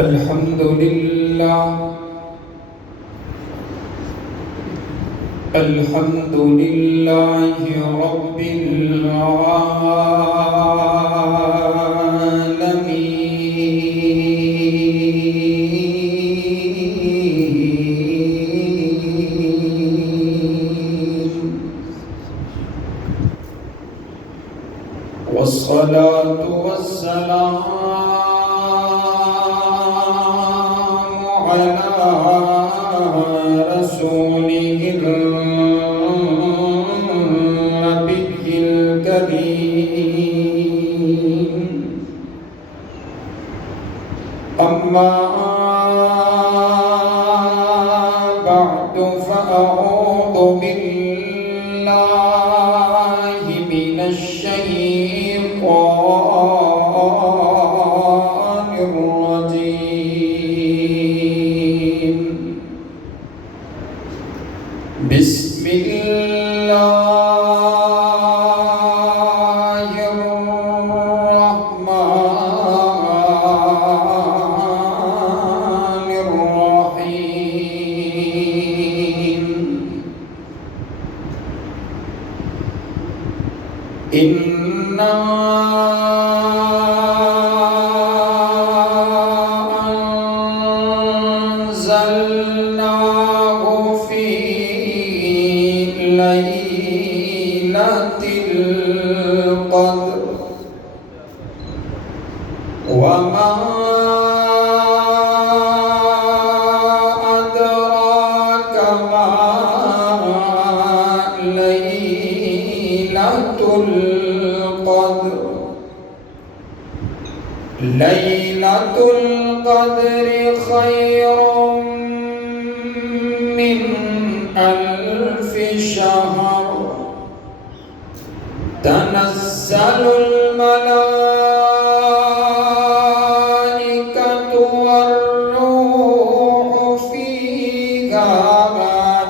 الحمد لله الحمد لله رب العالمين والصلاة والسلام على رسوله النبي الكريم أما بعد فأعوذ بالله من الشيطان الرجيم بسم الله الرحمن الرحيم إنا أنزلناه في ليلة القدر وما أدراك ما ليلة القدر ليلة القدر خير من 1000 شهر تنزل الملائكة والروح فيها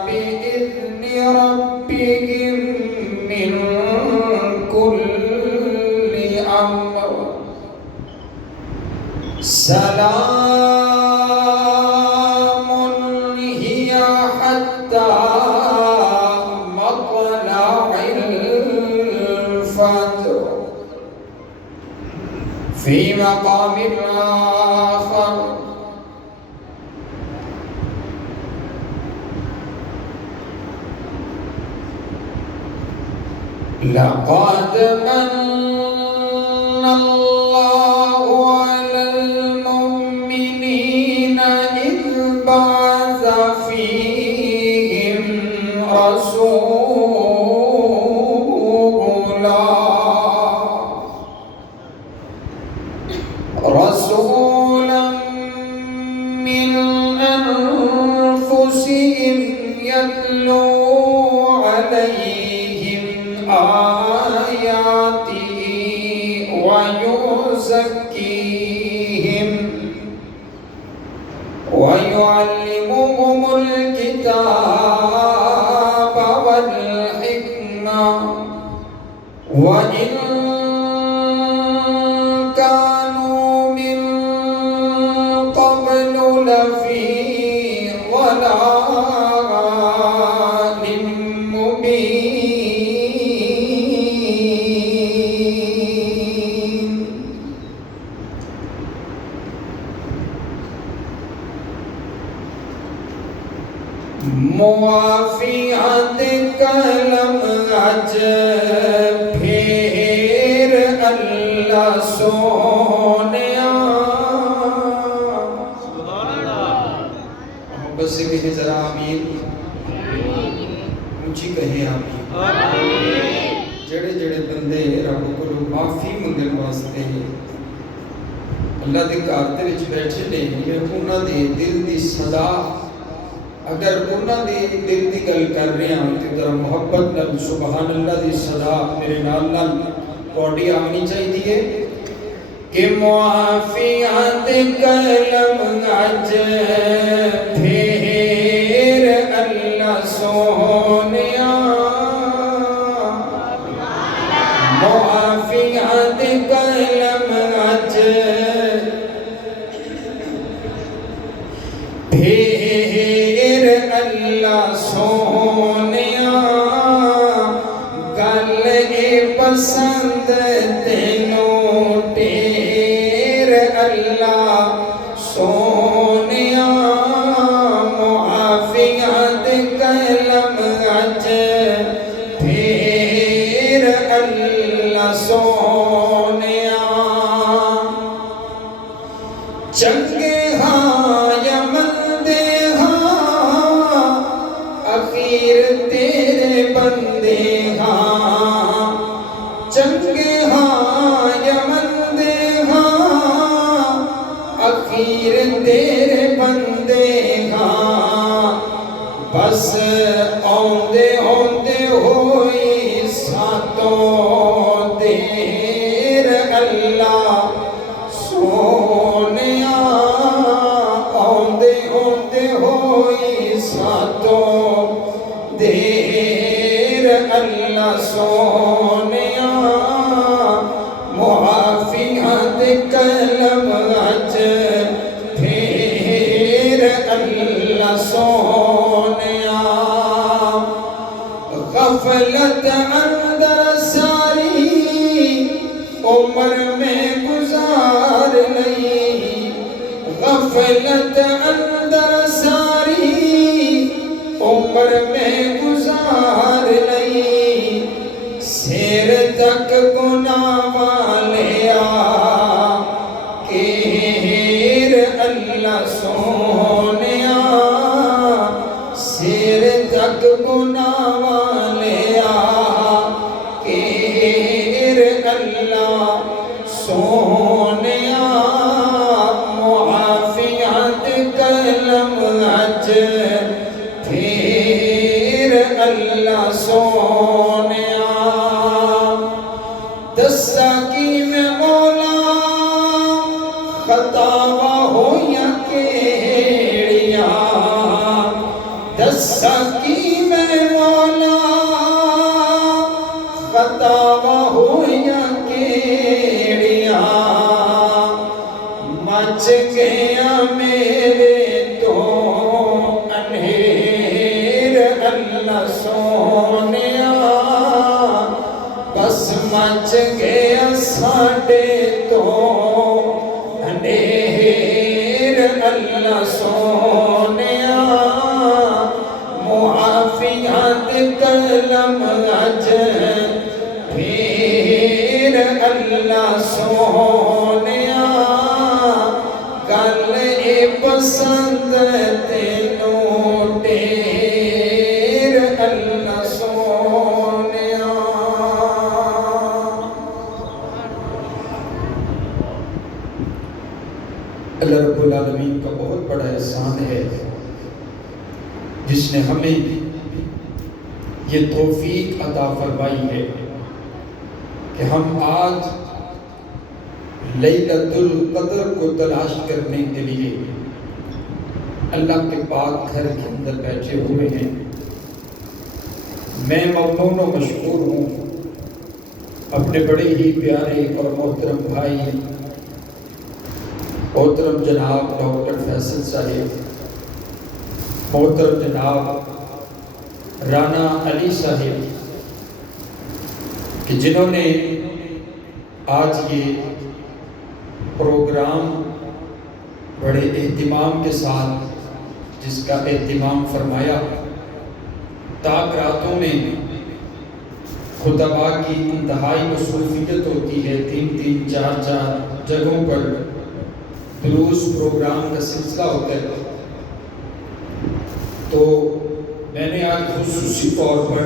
بإذن ربهم من كل أمر سلام هي حتى مطلع الفجر في مقام آخر لقد من الله على المؤمنين إذ بعث فيهم رسولا من أنفسهم يتلو عليهم آياته ويزكيهم ويعلمهم الكتاب والحكمة وإن كانوا من قبل لفي ضلال مبين موافیات کلم عجب پھر اللہ سونیا محبت سے کہیں ذرا آمین اونچی کہیں آمین جڑے جڑے بندے رب کو معافی منگن واسطے اللہ دے گھر دے وچ بیٹھے نے انہاں دے دل دی صدا اگر انہاں دی دل دی گل کر رہے ہیں تو ذرا محبت نال سبحان اللہ دی صدا میرے نال نال کوڈی آنی چاہیے کہ معافیات کلم عجب پھر اللہ سونیا معافیات کلم عجب پسند تینوں ٹیر اللہ سونیا معافیت کلم اج پھر اللہ سونیا چنگے ہاں یمن دے ہاں اخیر تیرے بندے ہاں چنگے ہاں یمن دے ہاں اخیر تیرے بندے ہاں بس آندے آندے ہوئی ساتوں دیر اللہ سونیا آندے آندے ہوئی ساتوں دیر اللہ سونیا معافیت کلم اج پھر اللہ سونیا غفلت اندر ساری عمر میں گزار لئی غفلت اندر ساری عمر میں گزار لئی سیر تک گناہ والیا کیر اللہ سونیا سیر تک گناہ والیا کیر اللہ سونیا معافیت کلم اج پھر اللہ سونیا دسا کی میں مولا خطاوا ہویا کیڑیاں دسا کی میں مولا خطاوا ہویا کیڑیاں مچ گیا میرے تو انہیر اللہ سونیا بس مچ گیا ساڈے تو انہیر اللہ سونیا معافیت کلم اج پھر اللہ سونیا گل اے پسند تینوں ٹیر اللہ سونیا اللہ رب العالمین کا بہت بڑا احسان ہے جس نے ہمیں یہ توفیق عطا فرمائی ہے کہ ہم آج لیلۃ القدر کو تلاش کرنے کے لیے اللہ کے پاک گھر کے اندر بیٹھے ہوئے ہیں۔ میں ممنون و مشکور ہوں اپنے بڑے ہی پیارے اور محترم بھائی محترم جناب ڈاکٹر فیصل صاحب، محترم جناب رانا علی صاحب کہ جنہوں نے آج یہ پروگرام بڑے اہتمام کے ساتھ جس کا اہتمام فرمایا۔ تاک راتوں میں خطبہ کی انتہائی مصروفیت ہوتی ہے، 3 4 جگہوں پر دروس پروگرام کا سلسلہ ہوتا ہے، تو میں نے آج خصوصی طور پر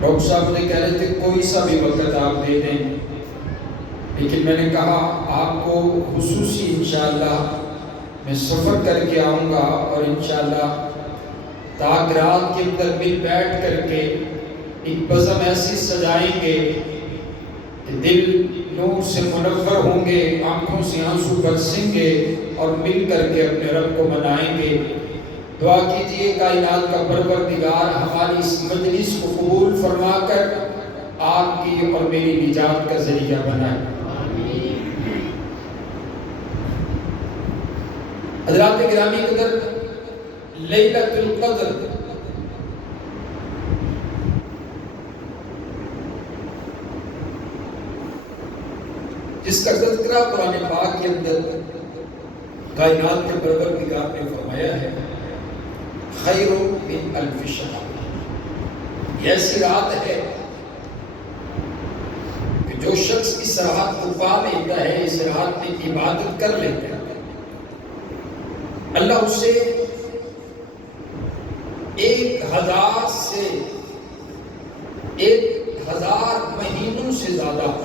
ڈاکٹر صاحب مجھے کہہ رہے تھے کوئی سا بھی وقت آپ دے دیں، لیکن میں نے کہا آپ کو خصوصی انشاءاللہ میں سفر کر کے آؤں گا اور انشاءاللہ تاک رات کے اندر مل بیٹھ کر کے ایک بزم ایسی سجائیں گے کہ دل نور سے منور ہوں گے، آنکھوں سے آنسو برسیں گے اور مل کر کے اپنے رب کو منائیں گے۔ دعا کیجئے کائنات کا پروردگار ہماری اس مجلس کو قبول فرما کر آپ کی اور میری نجات کا ذریعہ بنائے۔ حضرات گرامی قدر، لیلۃ القدر جس کا تذکرہ قرآن پاک کے اندر کائنات کے پروردگار نے فرمایا ہے خیر من الف شہر، یہ ایسی رات ہے کہ جو شخص اس رات کو پا لیتا ہے، اس رات میں عبادت کر لیتا ہے، اللہ اسے 1000 سے 1000 مہینوں سے زیادہ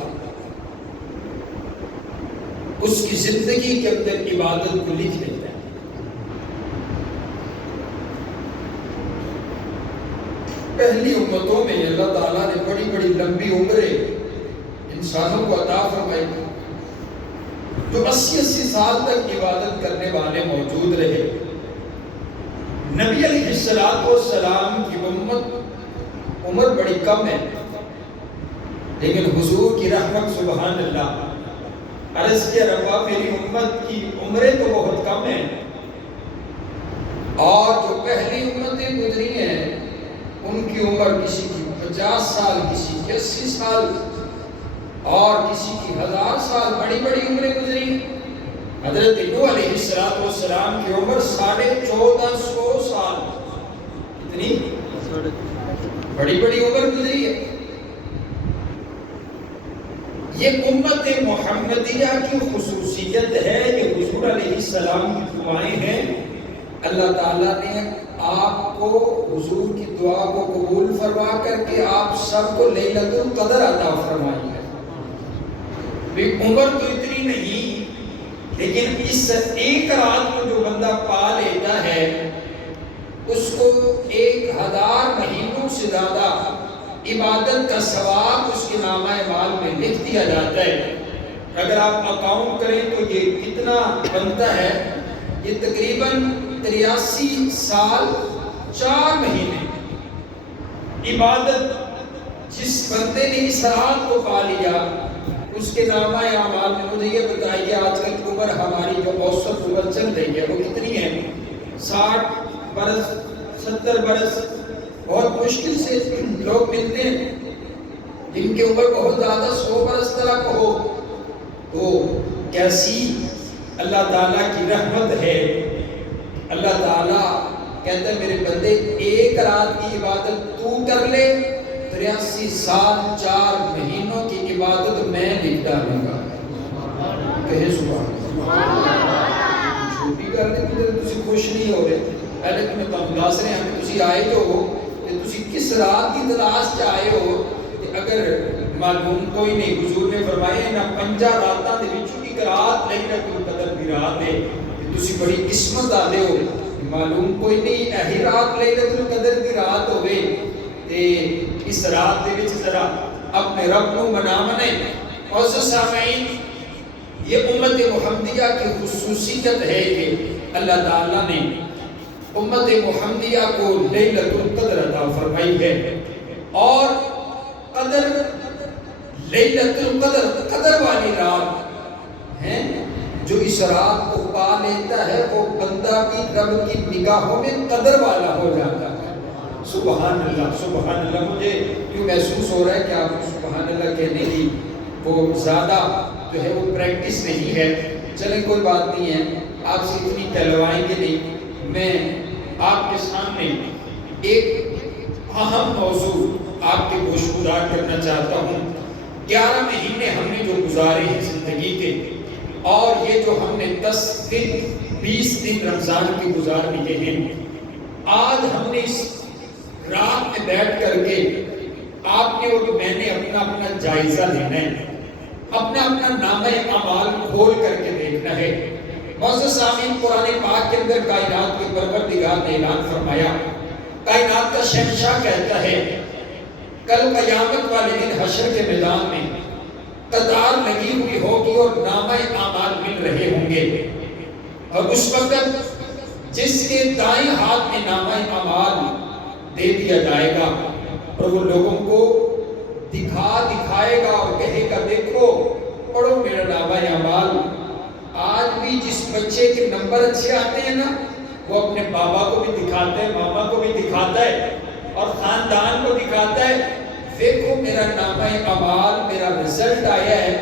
اس کی زندگی کے اندر عبادت کو لکھ لیتا ہے۔ پہلی امتوں میں اللہ تعالیٰ نے بڑی بڑی لمبی عمریں انسانوں کو عطا فرمائی، جو 80 سال تک عبادت کرنے والے موجود رہے۔ نبی علیہ السلام کی امت عمر بڑی کم ہے، لیکن حضور کی رحمت سبحان اللہ، عرض کیا ربا میری امت کی عمریں تو بہت کم ہیں، اور جو پہلی امتیں گزری ہیں ان کی عمر کسی کی 50 سال، کسی کی 80 سال، اور کسی کی 1000 سال، بڑی بڑی عمریں گزری۔ حضرت نوح علیہ السلام کی عمر 1450 سال، اتنی بڑی بڑی عمر گزری ہے۔ یہ امت محمدیہ کی خصوصیت ہے، یہ حضور علیہ السلام کی دعائیں ہیں۔ اللہ تعالیٰ نے آپ کو حضور کی دعا کو قبول فرما کر کے آپ سب کو لیلۃ القدر عطا فرمائی ہے۔ عمر تو اتنی نہیں، لیکن اس ایک رات کو جو بندہ پا لیتا ہے اس کو 1000 مہینوں سے زیادہ عبادت کا ثواب اس کے نامہ اعمال میں لکھ دیا جاتا ہے۔ اگر آپ اکاؤنٹ کریں تو یہ کتنا بنتا ہے؟ یہ تقریباً 83 سال 4 مہینے عبادت جس بندے نے اس رات کو پا لیا اس کے نامہ اعمال میں۔ مجھے یہ بتائیے آج کل کی عمر ہماری جو اوسط عمر چل رہی ہے وہ کتنی ہے؟ 60 برس 70 برس، بہت مشکل سے لوگ ملتے ہیں جن کی عمر بہت زیادہ 100 برس تک ہو۔ تو کیسی اللہ تعالیٰ کی رحمت ہے۔ اللہ تعالیٰ کہتا ہے میرے بندے ایک رات کی عبادت تو کر لے، 83 سال 4 مہینوں کی عبادت میں لکھ ڈالوں گا۔ کہے سبحان اللہ۔ چھوٹی کرنے کی طرح تسی خوش نہیں ہو رہے، پہلے تمہیں تم دس رہے ہیں تسی آئے جو ہو کہ تسی کس رات کی تلاش سے آئے ہو، کہ اگر معلوم کوئی نہیں، حضور نے فرمایا نہ 50 راتاں دے وچوں ایک رات لیلۃ القدر دی رات ہے، کہ تسی بڑی قسمت والے ہو۔ معلوم کوئی نہیں اہی رات لیلۃ القدر دی رات ہوے تے اس رات دے وچ ذرا اپنے رب نو مناونے۔ معزز سامعین، یہ امت محمدیہ کی خصوصیت ہے کہ اللہ تعالیٰ نے امت محمدیہ کو لیلۃ القدر عطا فرمائی ہے، اور قدر لیلۃ القدر قدر والی رات ہے۔ جو اس رات کو پا لیتا ہے وہ بندہ بھی رب کی نگاہوں میں قدر والا ہو جاتا ہے۔ سبحان اللہ سبحان اللہ۔ مجھے یوں محسوس ہو رہا ہے کہ آپ کو سبحان اللہ کہنے کی وہ زیادہ جو ہے وہ پریکٹس نہیں ہے۔ چلیں کوئی بات نہیں ہے، آپ سے اتنی کہلوائیں گے نہیں۔ میں آپ کے سامنے ایک اہم موضوع آپ کے گوشگزار کرنا چاہتا ہوں۔ 11 مہینے ہم نے جو گزارے ہیں زندگی کے، اور یہ جو ہم نے 10 دن 20 دن رمضان کے گزار لیے ہیں، آج ہم نے اس رات میں بیٹھ کر کے آپ نے اور میں نے اپنا جائزہ لینا ہے، اپنا نامہ اعمال کھول کر کے دیکھنا ہے۔ معزز سامعین، قرآن پاک کے اندر کائنات کے پروردگار نے اعلان فرمایا، کائنات کا شہنشاہ کہتا ہے کل قیامت والے دن حشر کے میدان میں قطار لگی ہوئی ہوگی اور نامہ اعمال مل رہے ہوں گے، اور اس وقت جس کے دائیں ہاتھ میں نامہ اعمال دے دیا جائے گا اور وہ لوگوں کو دکھائے گا اور کہے گا دیکھو پڑھو میرا نامہ اعمال۔ آج بھی جس بچے کے نمبر اچھے آتے ہیں نا، وہ اپنے بابا کو بھی دکھاتا ہے، ماما کو بھی دکھاتا ہے، اور خاندان کو دکھاتا ہے، دیکھو میرا نامہ اعمال، میرا رزلٹ آیا ہے،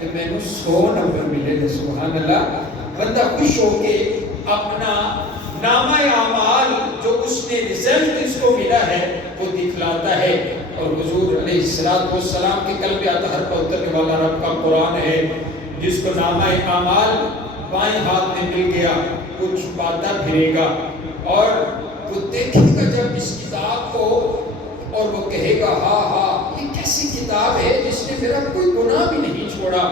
کہ میں نے 100 نمبر ملے نے. سبحان اللہ. بندہ خوش ہو کے اپنا نامہ اعمال جو اس نے رزلٹ اس کو ملا ہے وہ دکھلاتا ہے. اور حضور علیہ السلام کے قلب اطہر پر اترنے والا رب کا قرآن ہے جس کو نامہ اعمال بائیں ہاتھ میں مل گیا وہ چھپاتا پھرے گا اور وہ دیکھے گا جب اس کتاب کو اور وہ کہے گا ہاں ہاں یہ کیسی کتاب ہے جس نے میرا کوئی گناہ بھی نہیں چھوڑا.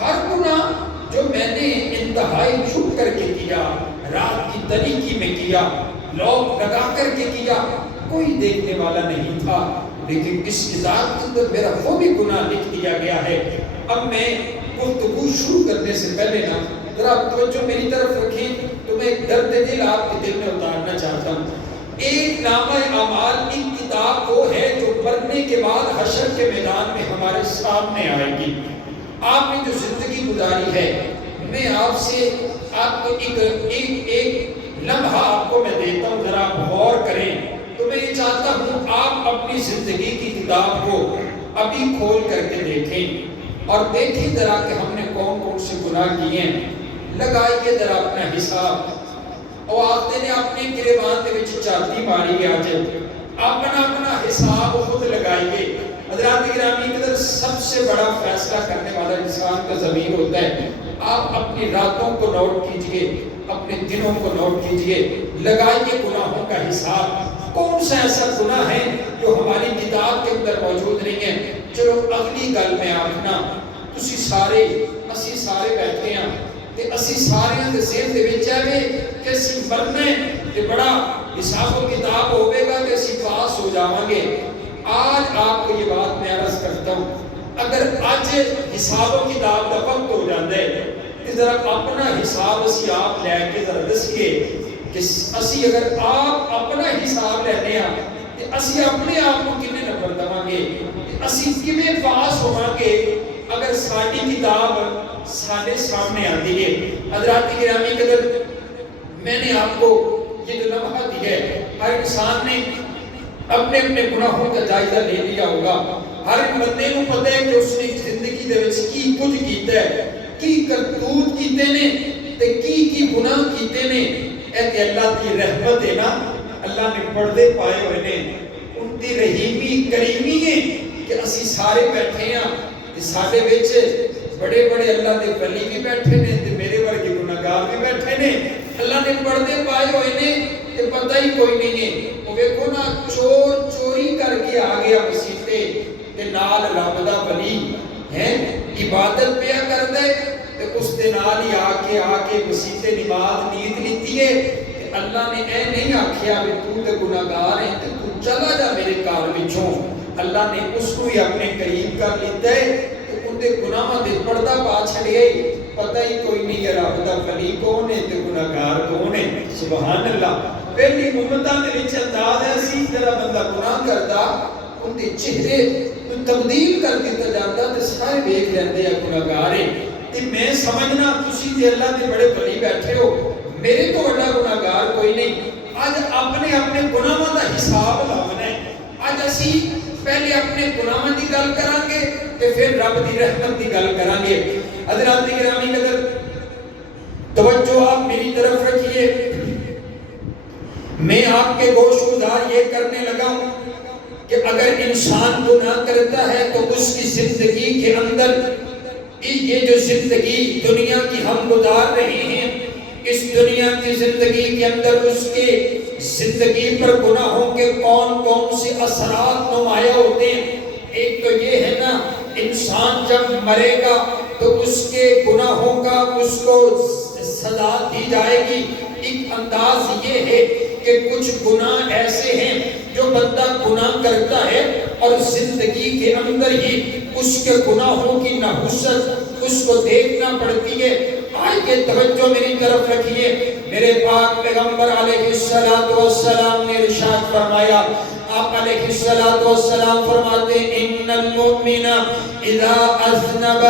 ہر گناہ جو میں نے انتہائی چھپ کر کے کیا، رات کی تاریکی میں کیا، لوگ لگا کر کے کیا، کوئی دیکھنے والا نہیں تھا، لیکن اس کتاب کے اندر میرا وہ بھی گناہ لکھ دیا گیا ہے. اب میں گفتگو شروع کرنے سے پہلے نا ذرا توجہ میری طرف رکھیں تو میں ایک درد دل آپ کے دل میں اتارنا چاہتا ہوں. ایک نامہ اعمال ایک کتاب وہ ہے جو مرنے کے بعد حشر کے میدان میں ہمارے سامنے آئے گی. آپ نے جو زندگی گزاری ہے میں آپ سے آپ کو ایک لمحہ آپ کو میں دیتا ہوں، ذرا آپ غور کریں. تو میں یہ چاہتا ہوں آپ اپنی زندگی کی کتاب کو ابھی کھول کر کے دیکھیں اور دیکھیں ذرا کہ ہم نے کون کون سے گناہ کیے ہیں. لگائیے ذرا اپنا حساب اور آپ نے اپنے گریبان کے وچ چاتی ماری ہے. آج اپنا حساب خود لگائیے. حضرات گرامی کے اندر سب سے بڑا فیصلہ کرنے والا انسان کا ضمیر ہوتا ہے. آپ اپنی راتوں کو نوٹ کیجئے، اپنے دنوں کو نوٹ کیجئے، لگائیے گناہوں کا حساب. کون سا ایسا گناہ ہے جو ہماری کتاب کے اندر موجود نہیں ہے؟ چلو اگلی گل میں آخنا تسی سارے اسی سارے بیٹھے ہیں تے اسی سارے دے ذہن دے وچ ہے کہ اسی مرنا تے بڑا حساب و کتاب ہوے گا تے اسی پاس ہو جاواں گے. آج آپ کو یہ بات میں عرض کرتا ہوں، اگر آج حساب و کتاب کا وقت ہو جاتا ہے کہ ذرا اپنا حساب اسی آپ لے کے ذرا دسیے کہ اسی اگر آپ اپنا حساب لینے ہیں کہ اسی اپنے آپ کو کنے نمبر دواں گے، اسی کنے پاس ہوواں گے اگر ساری کتاب سارے سامنے آتی ہے. حضرات گرامی قدر میں نے آپ کو یہ جو لمحہ دیا ہے، ہر انسان نے اپنے اپنے گناہوں کا جائزہ لے لیا ہوگا. ہر بندے کو پتہ ہے کہ اس نے زندگی دے وچ کی کچھ کیتا ہے، کی کرتوت کیتے نے تے کی گناہ کیتے نے. اے تے اللہ دی رحمت ہے نا، اللہ نے پردے پائے ہوئے نے، ان دی رحیمی کریمی ہے کہ اسی سارے بیٹھے ہیں تے ساڈے وچ بڑے بڑے اللہ دے ولی بھی بیٹھے نے تے میرے ورگے گناہگار بھی بیٹھے نے. اللہ نے پردے پائے ہوئے نے تے پتہ ہی کوئی نہیں ہے. وہ ویکھو نا چور چوری کر کے آ گیا مسیتے تے نال رب دا ولی ہے عبادت پیا کردا ہے تے اس دے نال ہی آ کے مسیتے نماز نیت لیتی ہے تے اللہ نے اے نہیں آکھیا کہ تو تے گناہگار ہے تے تو چلا جا میرے گھر وچوں. اللہ نے اس کو ہی اپنے قریب کر لیتا ہے تے ان دے گناہاں دے پردہ پا چھڑیا ہے. پتہ ہی کوئی نہیں کہ رب دا ولی کون ہے تے گناہگار کون ہے. سبحان اللہ. پہلی امتاں دے وچ انداز ہے اسی طرح بندہ گناہ کردا ان دے چہرے تبدیل کر دتا جاتا تے سارے ویکھ لیندے ہیں گناہگار ہے. تے میں سمجھنا تسی تے اللہ دے بڑے ولی بیٹھے ہو، میرے تو بڑا گناہگار کوئی نہیں. آج اپنے اپنے گناہاں دا حساب لاونا ہے. آج اسی پہلے اپنے گناہاں دی گل کران گے تے پھر رب دی رحمت دی گل کران گے. حضرات گرامی قدر توجہ آپ میری طرف رکھیے. میں آپ کے گوش گزار یہ کرنے لگا ہوں کہ اگر انسان گناہ کرتا ہے تو اس کی زندگی کے اندر یہ جو زندگی دنیا کی ہم گزار رہے ہیں، اس دنیا کی زندگی کے اندر اس کے زندگی پر گناہوں کے کون کون سے اثرات نمایاں ہوتے ہیں. ایک تو یہ ہے نا، انسان جب مرے گا تو اس کے گناہوں کا اس کو سزا دی جائے گی. ایک انداز یہ ہے کہ کچھ گناہ ایسے ہیں جو بندہ گناہ کرتا ہے اور زندگی کے اندر ہی اس کے گناہوں کی نحوست اس کو دیکھنا پڑتی ہے. آئیے توجہ میری طرف رکھیے. میرے پاک پیغمبر علیہ السلام نے ارشاد فرمایا، آپ علیہ السلام فرماتے ہیں ان المؤمن اذا اذنب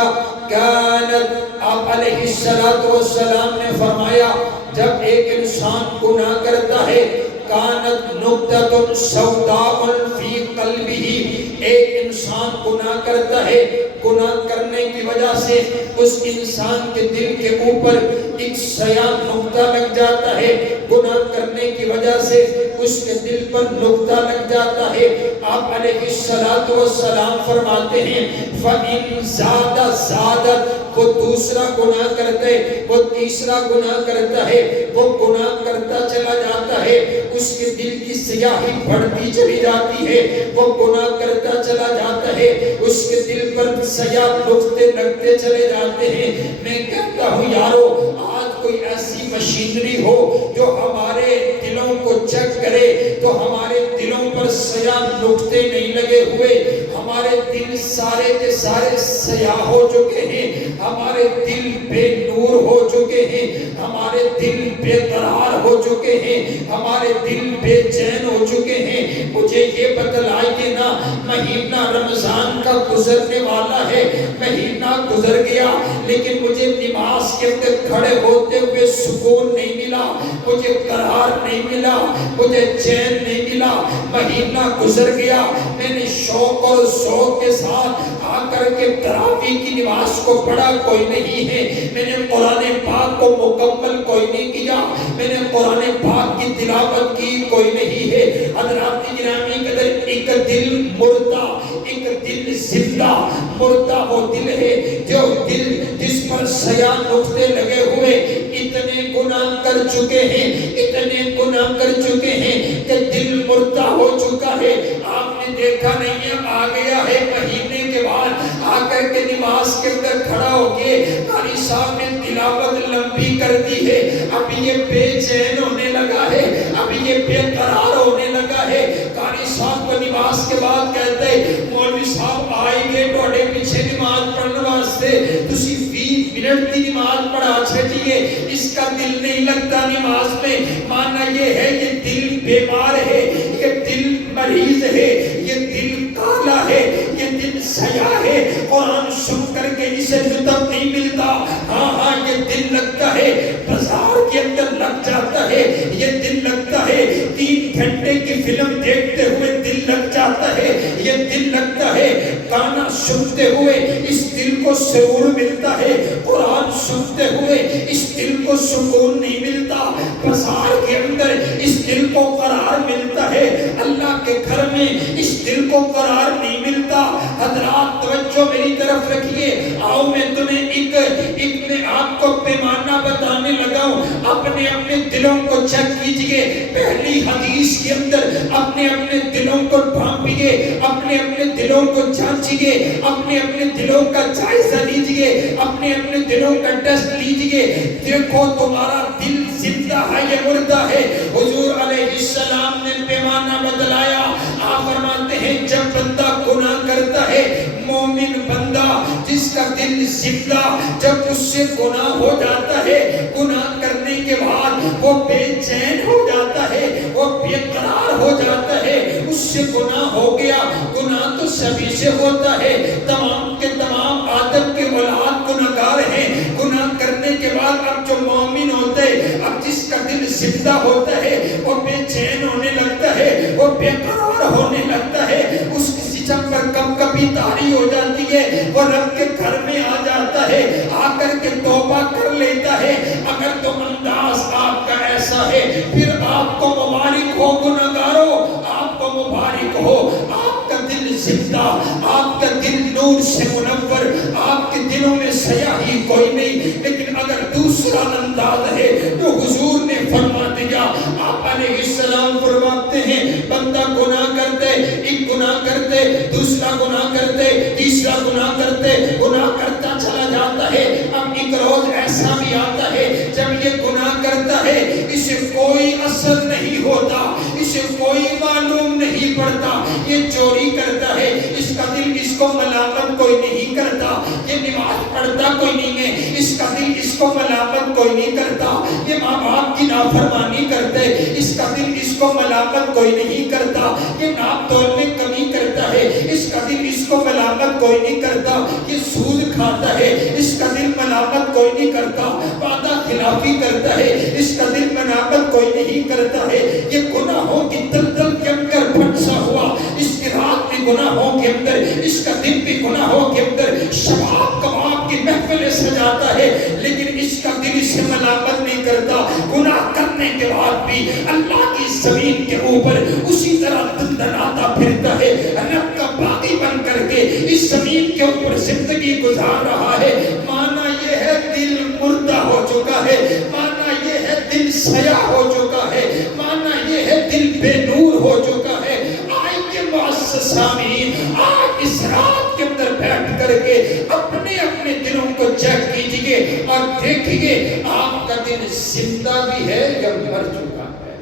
کانت، آپ علیہ السلام نے فرمایا جب ایک انسان گناہ کرتا ہے کانت نقطۃ سوداء فی قلبہ، ایک انسان گناہ کرتا ہے گناہ کرنے کی وجہ سے اس انسان کے دل کے اوپر ایک سیاہ نقطہ لگ جاتا ہے، گناہ کرنے کی وجہ سے اس کے دل پر نقطہ لگ جاتا ہے۔ آپ علیہ السلام فرماتے ہیں فَإِن زَادَ زَادَتْ، وہ دوسرا گناہ کرتے، وہ تیسرا گناہ کرتا ہے، وہ گناہ کرتا چلا جاتا ہے، اس کے دل کی سیاہی بڑھتی چلی جاتی ہے، وہ گناہ کرتا چلا جاتا ہے، اس کے دل پر سیاہ نقطے لگتے چلے جاتے ہیں۔ میں کہتا ہوں یارو، آج کوئی ایسی مشینری ہو جو ہمارے دلوں کو چیک کرے تو ہمارے دلوں پر سیاہ نقطے نہیں لگے ہوئے، ہمارے دل سارے کے سارے سیاہ ہو چکے ہیں، ہمارے دل بے نور ہو چکے ہیں، ہمارے دل بے قرار ہو چکے ہیں، ہمارے دل بے چین ہو چکے ہیں۔ مجھے یہ بتلائیے نا، مہینہ رمضان کا گزرنے والا ہے، مہینہ گزر گیا لیکن مجھے نماز کے اندر کھڑے ہوتے ہوئے سکون نہیں ملا، مجھے قرار نہیں ملا، مجھے چین نہیں ملا۔ مہینہ گزر گیا، میں نے شوق اور ذوق کے ساتھ آ کر کے تراویح کی نماز کو پڑھا، کوئی نہیں ہے، میں نے قرآن پاک کو مکمل کوئی نہیں کیا، میں نے قرآن پاک کی تلاوت کی، کوئی نہیں ہے۔ حضرات گرامی قدر، ایک دل مردہ، ایک دل زندہ۔ مردہ وہ دل ہے جو دل جس پر سیاہ نقطے لگے ہوئے، اتنے گناہ کر چکے ہیں، اتنے گناہ کر چکے ہیں کہ دل مردہ ہو چکا ہے۔ آپ نے دیکھا نہیں ہے، آ گیا ہے مہینے کے بعد آ کر کے نماز کے اندر کھڑا ہو کے قاری صاحب نے تلاوت لمبی کر دی ہے، اب یہ بے چین ہونے لگا ہے، اب یہ بے قرار ہونے لگا ہے۔ قاری صاحب کو نماز کے بعد کہتے ہیں مولوی صاحب آئیں گے توڑے پیچھے نماز پڑھنے واسطے، تسی 20 منٹ کی نماز پڑھا چھٹیے، اس کا دل نہیں لگتا نماز میں۔ معنی یہ ہے یہ دل بیمار ہے، یہ دل مریض ہے، یہ دل کالا ہے، یہ دل سیاہ ہے، قرآن سن کر کے اسے لطف نہیں ملتا۔ ہاں ہاں یہ دل لگتا ہے بازار کے اندر لگ جاتا ہے، یہ دل لگتا ہے 3 گھنٹے کی فلم دیکھتے ہوئے دل لگ جاتا ہے، یہ دل لگتا ہے گانا سنتے ہوئے اس دل کو سرور ملتا ہے، قرآن سنتے ہوئے اس دل کو سکون نہیں ملتا، بازار کے اندر اس دل کو قرار ملتا ہے، اللہ کے گھر میں اس دل کو قرار نہیں ملتا۔ حضرات توجہ میری طرف رکھیے، آؤ میں تمہیں ایک میں آپ کو پیمانہ بتانے لگا ہوں، اپنے اپنے دلوں کو چیک کیجئے۔ پہلی حدیث کے اندر اپنے اپنے دلوں کو ڈھانپیے، اپنے اپنے دلوں کو جانچیے، اپنے اپنے دلوں کا جائزہ لیجئے، اپنے اپنے دلوں کا ٹیسٹ لیجئے، دیکھو تمہارا دل زندہ ہے یا مردہ ہے۔ حضور علیہ السلام نے پیمانہ بتلایا، آپ فرماتے ہیں جب بندہ گناہ کرتا ہے، مومن بندہ جس کا دل زندہ، جب اس سے گناہ ہو جاتا ہے، گناہ کرنے کے بعد وہ بے چین ہو جاتا ہے، وہ بے قرار ہو جاتا ہے، اس سے گناہ ہو گیا۔ گناہ تو سبھی سے ہوتا ہے، تمام کے تمام آدم کے اولاد گناہگار ہیں۔ گناہ کرنے کے بعد اب جو مومن ہوتے ہیں، اب جس کا دل زندہ ہوتا ہے، وہ بے چین ہونے لگتا ہے، وہ بے قرار ہونے لگتا ہے، اس کی سچم پر کبھی تاری ہو جاتی ہے، وہ رب کے گھر میں آ جاتا ہے، آ کر کے توبہ کر لیتا ہے۔ اگر تو انداز آپ کا ایسا ہے، پھر آپ کو مبارک ہو گناہگاروں، آپ کو مبارک ہو، آپ کا دل زندہ، آپ کا دل نور سے منور، آپ کے دلوں میں سیاہی کوئی نہیں۔ لیکن اگر دوسرا انداز ہے تو حضور نے فرما دیا، آپ علیہ السلام فرماتے ہیں بندہ گناہ کرتے، ایک گناہ کرتے، دوسرا گناہ کرتے، تیسرا گناہ کرتے، گناہ کرتا چلا جاتا ہے۔ اب ایک روز ایسا بھی آتا ہے جب یہ گناہ کرتا ہے، اسے کوئی اثر نہیں ہوتا، اسے کوئی معلوم نہیں پڑتا، یہ چوری کرتا ہے، اس کا دل اس کو ملامت کوئی نہیں کرتا، یہ نماز پڑھتا کوئی نہیں ہے، اس کا دل اس کو ملامت کوئی نہیں کرتا، یہ ماں باپ کی نافرمانی کرتے، اس کا دل اس کو ملامت کوئی نہیں کرتا، یہ ناپ تول میں کمی کرتا ہے، اس کا دل اس کو ملامت کوئی نہیں کرتا، یہ سود کھاتا ہے، اس کا دل ملامت کوئی نہیں کرتا، وعدہ خلافی کرتا ہے، اس کا دل ملامت کوئی نہیں کرتا ہے، یہ گناہوں کی دلدل کے اندر پھنسا ہوا اس کی رات میں گناہوں کے اندر، اس کا دل بھی گناہوں کے اندر شباب کباب کی محفلیں سجاتا ہے، لیکن اس کا دل اسے ملامت نہیں کرتا۔ گناہ کرنے کے بعد بھی اللہ کی زمین کے اوپر اسی طرح دندناتا پھرتا ہے، رب کا باغی بن کر کے اس زمین کے اوپر زندگی گزار رہا ہے۔ مانا یہ ہے دل مردہ ہو چکا ہے، مانا یہ ہے دل سیاہ ہو چکا ہے، مانا یہ ہے دل بے نور ہو چکا ہے۔ آئیے معزز سامعین، آج اس رات کے اندر بیٹھ کر کے اپنے اپنے دلوں کو چیک کیجئے اور دیکھیے آپ کا دل زندہ بھی ہے یا مر چکا ہے۔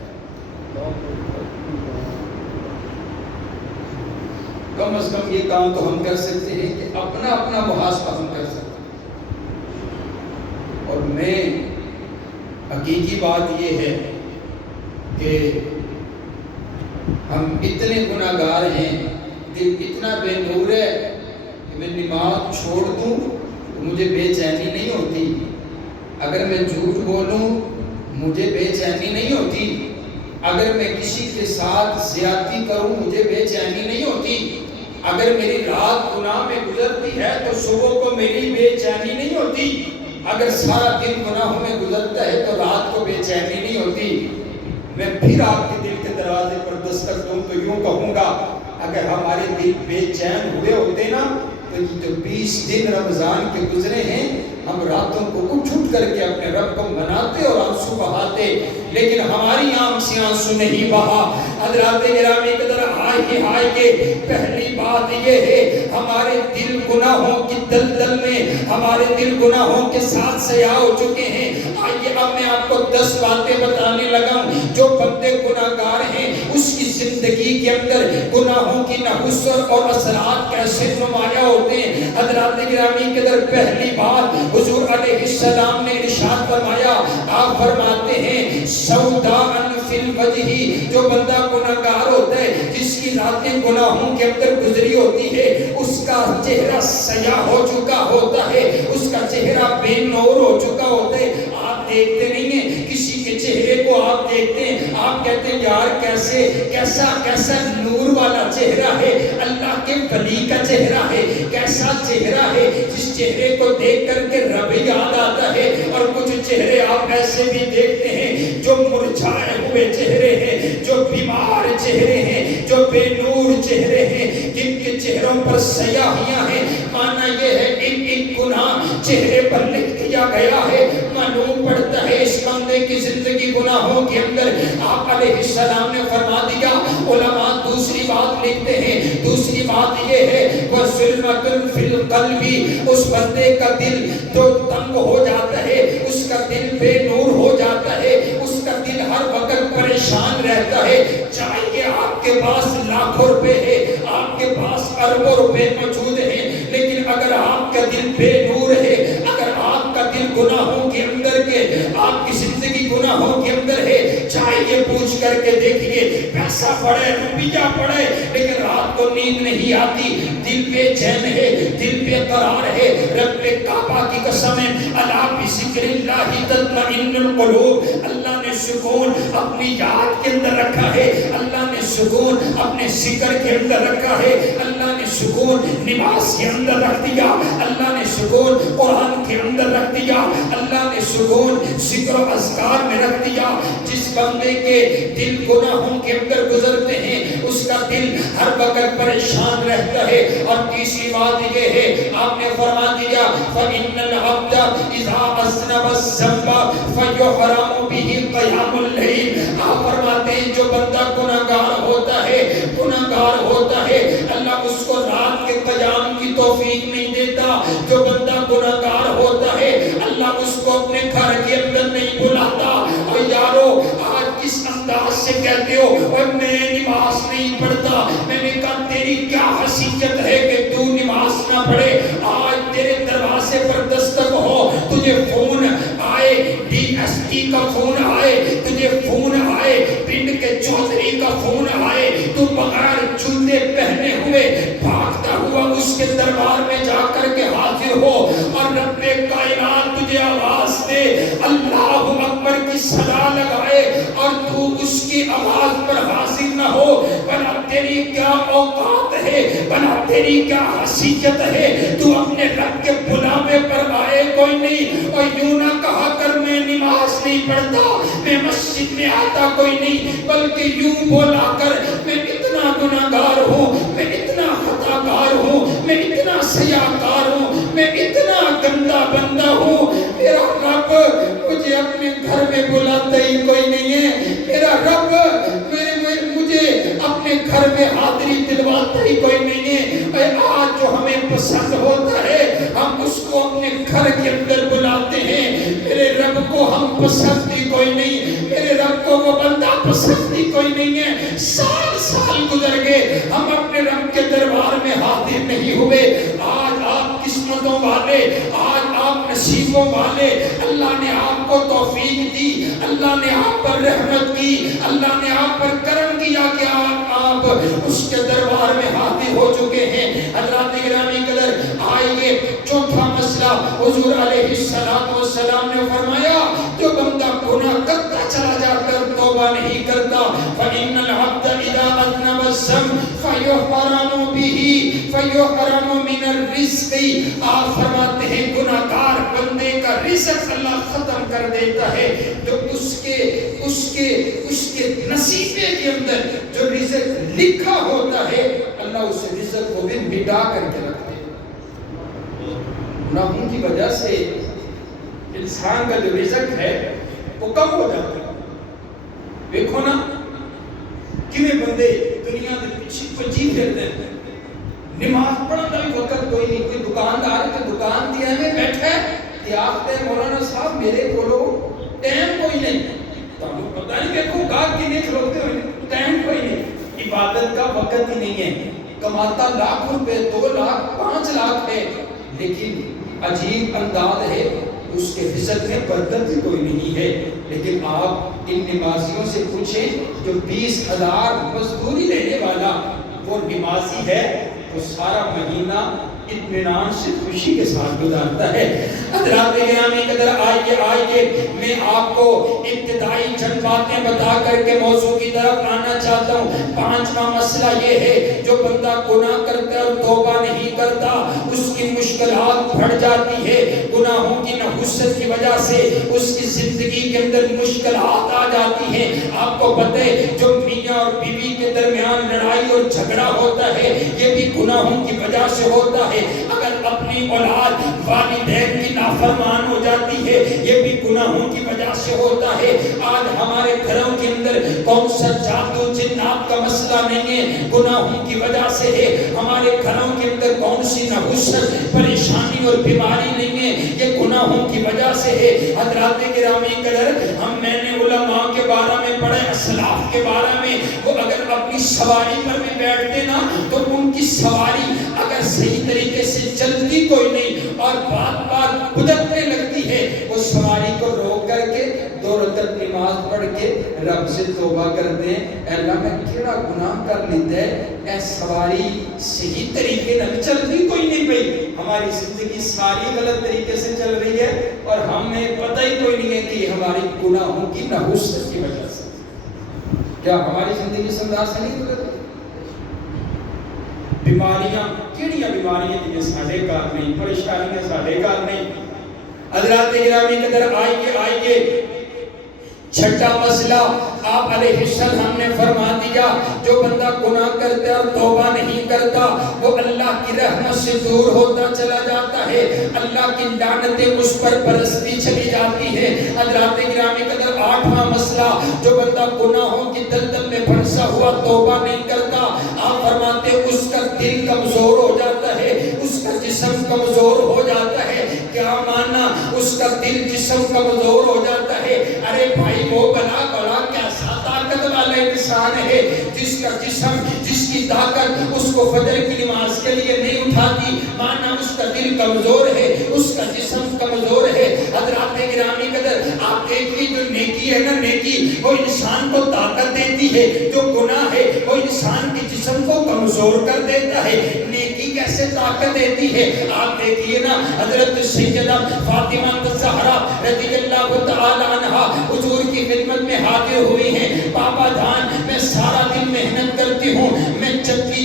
کم از کم یہ کام تو ہم کر سکتے ہیں کہ اپنا اپنا محاسبہ ہم کر سکتے ہیں۔ اور میں حقیقی بات یہ ہے کہ ہم اتنے گناہگار ہیں، دل اتنا بے نور ہے کہ میں نماز چھوڑ دوں تو مجھے بے چینی نہیں ہوتی، اگر میں جھوٹ بولوں مجھے بے چینی نہیں ہوتی، اگر میں کسی کے ساتھ زیادتی کروں مجھے بے چینی نہیں ہوتی، اگر میری رات گناہ میں گزرتی ہے تو صبح کو میری بے چینی نہیں ہوتی، اگر سارا دن گناہوں میں گزرتا ہے تو رات کو بے چینی نہیں ہوتی۔ میں پھر آپ کے دل کے دروازے پر دستک دوں تو یوں کہوں گا، اگر ہمارے دل بے چین ہوئے ہوتے نا تو یہ جو 20 دن رمضان کے گزرے ہیں ہم راتوں کو اٹھ کر کے اپنے رب کو مناتے اور آنسو بہاتے، لیکن ہماری آنکھ سے آنسو نہیں بہا۔ حضرات گرامی قدر، ہائے کہ پہلی بات یہ ہے ہمارے دل گناہوں کی دلدل میں، ہمارے دل گناہوں کے ساتھ سیاہ ہو چکے ہیں۔ آئیے اب میں آپ کو 10 باتیں بتانے لگا ہوں جو بندے گناہگار ہیں اس کی زندگی کے اندر گناہوں کی نحوست اور اثرات کیسے نمایاں ہوتے ہیں۔ حضرات گرامی قدر، پہلی بات حضور علیہ السلام نے ارشاد فرمایا، آپ فرماتے ہیں سوداء فی الوجہ، جو بندہ گناہگار ہوتا ہے جس کی راتیں گناہوں کے اندر گزری ہوتی ہے اس کا چہرہ سیاہ ہو چکا ہوتا ہے، اس کا چہرہ بے نور ہو چکا ہوتا ہے۔ آپ دیکھتے نہیں ہیں کسی کے چہرے کو، آپ دیکھتے ہیں آپ کہتے ہیں یار کیسا نور والا چہرہ ہے، اللہ کے ولی کا چہرہ ہے، کیسا چہرہ ہے جس چہرے کو دیکھ کر کے رب یاد آتا ہے۔ اور کچھ چہرے آپ ایسے بھی دیکھتے ہیں جو مرجھائے ہوئے چہرے ہیں، جو بیمار چہرے ہیں، جو بے نور چہرے ہیں، جن کے چہروں پر سیاہیاں ہیں۔ مانا یہ ہے ایک گناہ چہرے پر لکھ دیا گیا ہے، معلوم پڑتا ہے اس بندے کی زندگی گناہوں کے اندر۔ آپ علیہ السلام نے فرما دیا، علماء دوسری بات لکھتے ہیں، دوسری بات یہ ہے وَظُلْمَةٌ فِي الْقَلْبِ، اس بندے کا دل تو تنگ ہو جاتا ہے، اس کا دل بے نور ہو جاتا ہے، اس کا دل ہر وقت پریشان رہتا ہے، چاہیے آپ کے پاس لاکھوں روپے ہے، آپ کے پاس اربوں روپے موجود ہیں، لیکن اگر آپ کا دل بے نور ہے، اگر آپ کا دل گناہوں کے اندر کے، آپ کی زندگی گناہوں کے اندر ہے، چاہیے پوچھ کر کے دیکھیے، پیسہ پڑے روپیہ پڑے لیکن رات کو نیند نہیں آتی، دل بے چین ہے، دل بے قرار ہے۔ رب کعبہ کی قسم ہے، الا بذکر اللہ تطمئن القلوب، اللہ نے سکون اپنی یاد کے اندر رکھا ہے، اللہ نے سکون اپنے ذکر کے اندر رکھا ہے، اللہ نے سکون نماز کے اندر رکھ دیا، اللہ نے سکون قرآن کے اندر رکھ دیا، اللہ نے سکون ذکر و اذکار میں رکھ دیا۔ جس بندے کے دل گناہوں کے اندر گزرتے ہیں اس کا دل ہر وقت پریشان رہتا ہے۔ اور تیسری بات یہ ہے، آپ نے فرما دیا فَإِنَّ الْعَبْدَ إِذَا أَذْنَبَ الذَّنبَ فَيُحْرَمُ بِهِ قِيَامُ اللَّيْلِ، آپ فرماتے ہیں جو بندہ گناہگار ہوتا ہے، گناہگار ہوتا ہے، اللہ اس کو رات کے قیام کی توفیق نہیں دیتا۔ جو بندہ گناہگار ہوتا ہے اللہ اس کو اپنے گھر کے اندر نہیں بلاتا۔ اور یارو آج کس انداز سے کہتے ہو اور میں نماز نہیں پڑھتا، میں نے کہا تیری کیا حیثیت ہے کہ تو نماز نہ پڑھے؟ آج تیرے دروازے پر دستک ہو، تجھے فون آئے، ڈی ایس پی کا فون آئے، تجھے فون آئے، پنڈ کے چودھری کا فون آئے، تو بغیر جوتے پہنے ہوئے بھاگتا ہوا اس کے دربار میں جا کر کے حاضر ہو، اور رب کائنات تجھے آواز دے، اللہ اکبر کی صدا لگائے، اور تو اس کی آواز پر حاضر نہ ہو، بلکہ تیری کیا اوقات ہے، بنا تیری کیا حیثیت ہے، تو اپنے رب کے بلاوے پر آئے کوئی نہیں۔ اور یوں نہ کہا کر میں نماز نہیں پڑھتا، میں مسجد میں آتا کوئی نہیں، بلکہ یوں بولا کر میں اتنا گناہگار ہوں، میں اتنا خطا کار ہوں، میں اتنا سیاکار ہوں، میں اتنا گندا بندہ ہوں، میرا رب مجھے اپنے گھر میں بلاتا ہی کوئی نہیں ہے، میرا رب مجھے اپنے گھر میں حاضری دلواتا ہی کوئی نہیں ہے۔ اے آج جو ہمیں پسند ہوتا ہے ہم اس کو اپنے گھر کے اندر بلاتے ہیں، میرے رب کو ہم پسند ہی کوئی نہیں، میرے رب کو وہ بندہ پسند ہی کوئی نہیں ہے۔ سال سال گزر گئے ہم اپنے رب کے دربار میں حاضر نہیں ہوئے۔ آج آپ قسمتوں والے، آج آپ نصیبوں والے، اللہ نے آپ کو توفیق دی، اللہ نے آپ پر رحمت کی، اللہ نے آپ پر کرم کیا کہ آپ اس کے دربار میں حاضر ہو چکے ہیں۔ حضرات گرامی قدر، آئیے چوتھا مسئلہ، حضور علیہ السلام نے فرمایا جو بندہ گناہ کرتا چلا جاتا ہے توبہ نہیں کرتا، فَإِنَّ الْعَبْدَ إِذَا أَذْنَبَ الذَّنْبَ فَيُحْرَمُ بِهِ فَيُحْرَمُ مِنَ الرِّزْقِ۔ آپ فرماتے ہیں گناہگار بندے کا رزق اللہ ختم کر دیتا ہے، جو اس کے نصیبے کے اندر جو رزق لکھا ہوتا ہے اللہ اس رزق کو بھی مٹا کر کے رکھ دے۔ گناہوں کی وجہ سے انسان کا جو رزق ہے وہ کم ہو جاتا ہے۔ دیکھو نا کیویں بندے دنیا کے پیچھے پجی پھرتے ہیں، نماز پڑھنے کا بھی وقت کوئی نہیں، کوئی دکاندار کے دکان دیا میں بیٹھا ہے کہ آپ نے مولانا صاحب میرے کولو ٹائم کوئی نہیں، تو ہم پتہ نہیں دیکھو گاہک کے لیے کھلوتے ہوئے ٹائم کوئی نہیں، عبادت کا وقت ہی نہیں ہے، کماتا لاکھ روپے 2 لاکھ 5 لاکھ ہے، لیکن عجیب انداز ہے اس کے رزق میں برکت ہی کوئی نہیں ہے۔ لیکن آپ ان نمازیوں سے پوچھیں جو 20,000 مزدوری لینے والا وہ نمازی ہے، وہ سارا مہینہ اطمینان سے خوشی کے ساتھ گزارتا ہے۔ حضرات گرامی قدر، آئیے میں آپ کو ابتدائی چند باتیں بتا کر کے موضوع کی طرف آنا چاہتا ہوں۔ 5واں مسئلہ یہ ہے جو بندہ گناہ کرتا ہے اور توبہ نہیں کرتا اس کی مشکلات بڑھ جاتی ہے، گناہوں کی نحوست کی وجہ سے اس کی زندگی کے اندر مشکلات آ جاتی ہیں۔ آپ کو پتہ ہے جو میاں اور بیوی کے درمیان لڑائی اور جھگڑا ہوتا ہے یہ بھی گناہوں کی وجہ سے ہوتا ہے، اگر اپنی اولاد والدین کی نافرمان ہو جاتی ہے یہ بھی گناہوں کی وجہ سے ہوتا ہے۔ آج ہمارے گھروں کے اندر کون سا جادو جنات کا مسئلہ نہیں ہے، گناہوں کی وجہ سے ہے۔ ہمارے گھروں کے اندر کون سی نحوست پریشانی اور بیماری نہیں ہے، یہ گناہوں کی وجہ سے ہے۔ حضرات گرامی قدر، میں نے علماء کے بارے میں پڑھے، اسلاف کے بارے میں، وہ اگر اپنی سواری پر بھی بیٹھتے نا تو ان کی سواری اگر صحیح طریقے سے چلتی کوئی نہیں اور بات بات بدکنے لگتی ہے، وہ سواری کو روک کر کے 2 رکعت نماز پڑھ کے رب سے توبہ کرتے ہیں، اے اللہ میں کیڑا گناہ کر لیتا ہے، اے سواری صحیح طریقے سے چلتی کوئی نہیں پئی، ہماری زندگی ساری غلط طریقے سے چل رہی ہے اور ہمیں پتہ ہی کوئی نہیں ہے کہ یہ ہماری گناہوں کی نحوست کی وجہ سے۔ کیا ہماری زندگی سمجھا سے نہیں گزرتی؟ بیماریاں کیڑیاں بیماریاں جنہیں ساڑھے کار نہیں، پریشانیاں ساڑھے کار نہیں۔ حضرات گرامی قدر، آئیے چھٹا مسئلہ آپ علیہ السلام نے فرما دیا جو بندہ گناہ کرتا ہے اور توبہ نہیں کرتا وہ اللہ کی رحمت سے دور ہوتا چلا جاتا ہے، اللہ کی لعنتیں اس پر برستی چلی جاتی ہے۔ حضرات گرامی قدر، 8واں مسئلہ جو بندہ گناہوں کی دلدل میں پھنسا ہوا توبہ نہیں کرتا، آپ فرماتے ہیں اس کا دل کمزور ہو جاتا ہے، اس کا جسم کمزور ہو جاتا ہے۔ کیا ماننا؟ اس کا دل جسم کمزور ہو جاتا ہے۔ ارے بھائی وہ بڑا کیسا طاقت والا انسان ہے جس کا جسم، جس کی طاقت اس کو فجر کی نماز کے لیے نہیں اٹھاتی، ماننا اس کا دل کمزور ہے، اس کا جسم کمزور ہے۔ حضرات گرامی قدر، آپ دیکھیے جو نیکی ہے نا، نیکی وہ انسان کو طاقت دیتی ہے، جو گناہ ہے وہ انسان کے جسم کو کمزور کر دیتا ہے۔ نیکی کیسے طاقت دیتی ہے؟ آپ دیکھیے نا، حضرت سیدہ فاطمہ الزہرا رضی اللہ تعالی عنہا حضور کی خدمت میں حاضر ہوئی ہیں، بابا جان میں سارا دن محنت کرتی ہوں، میں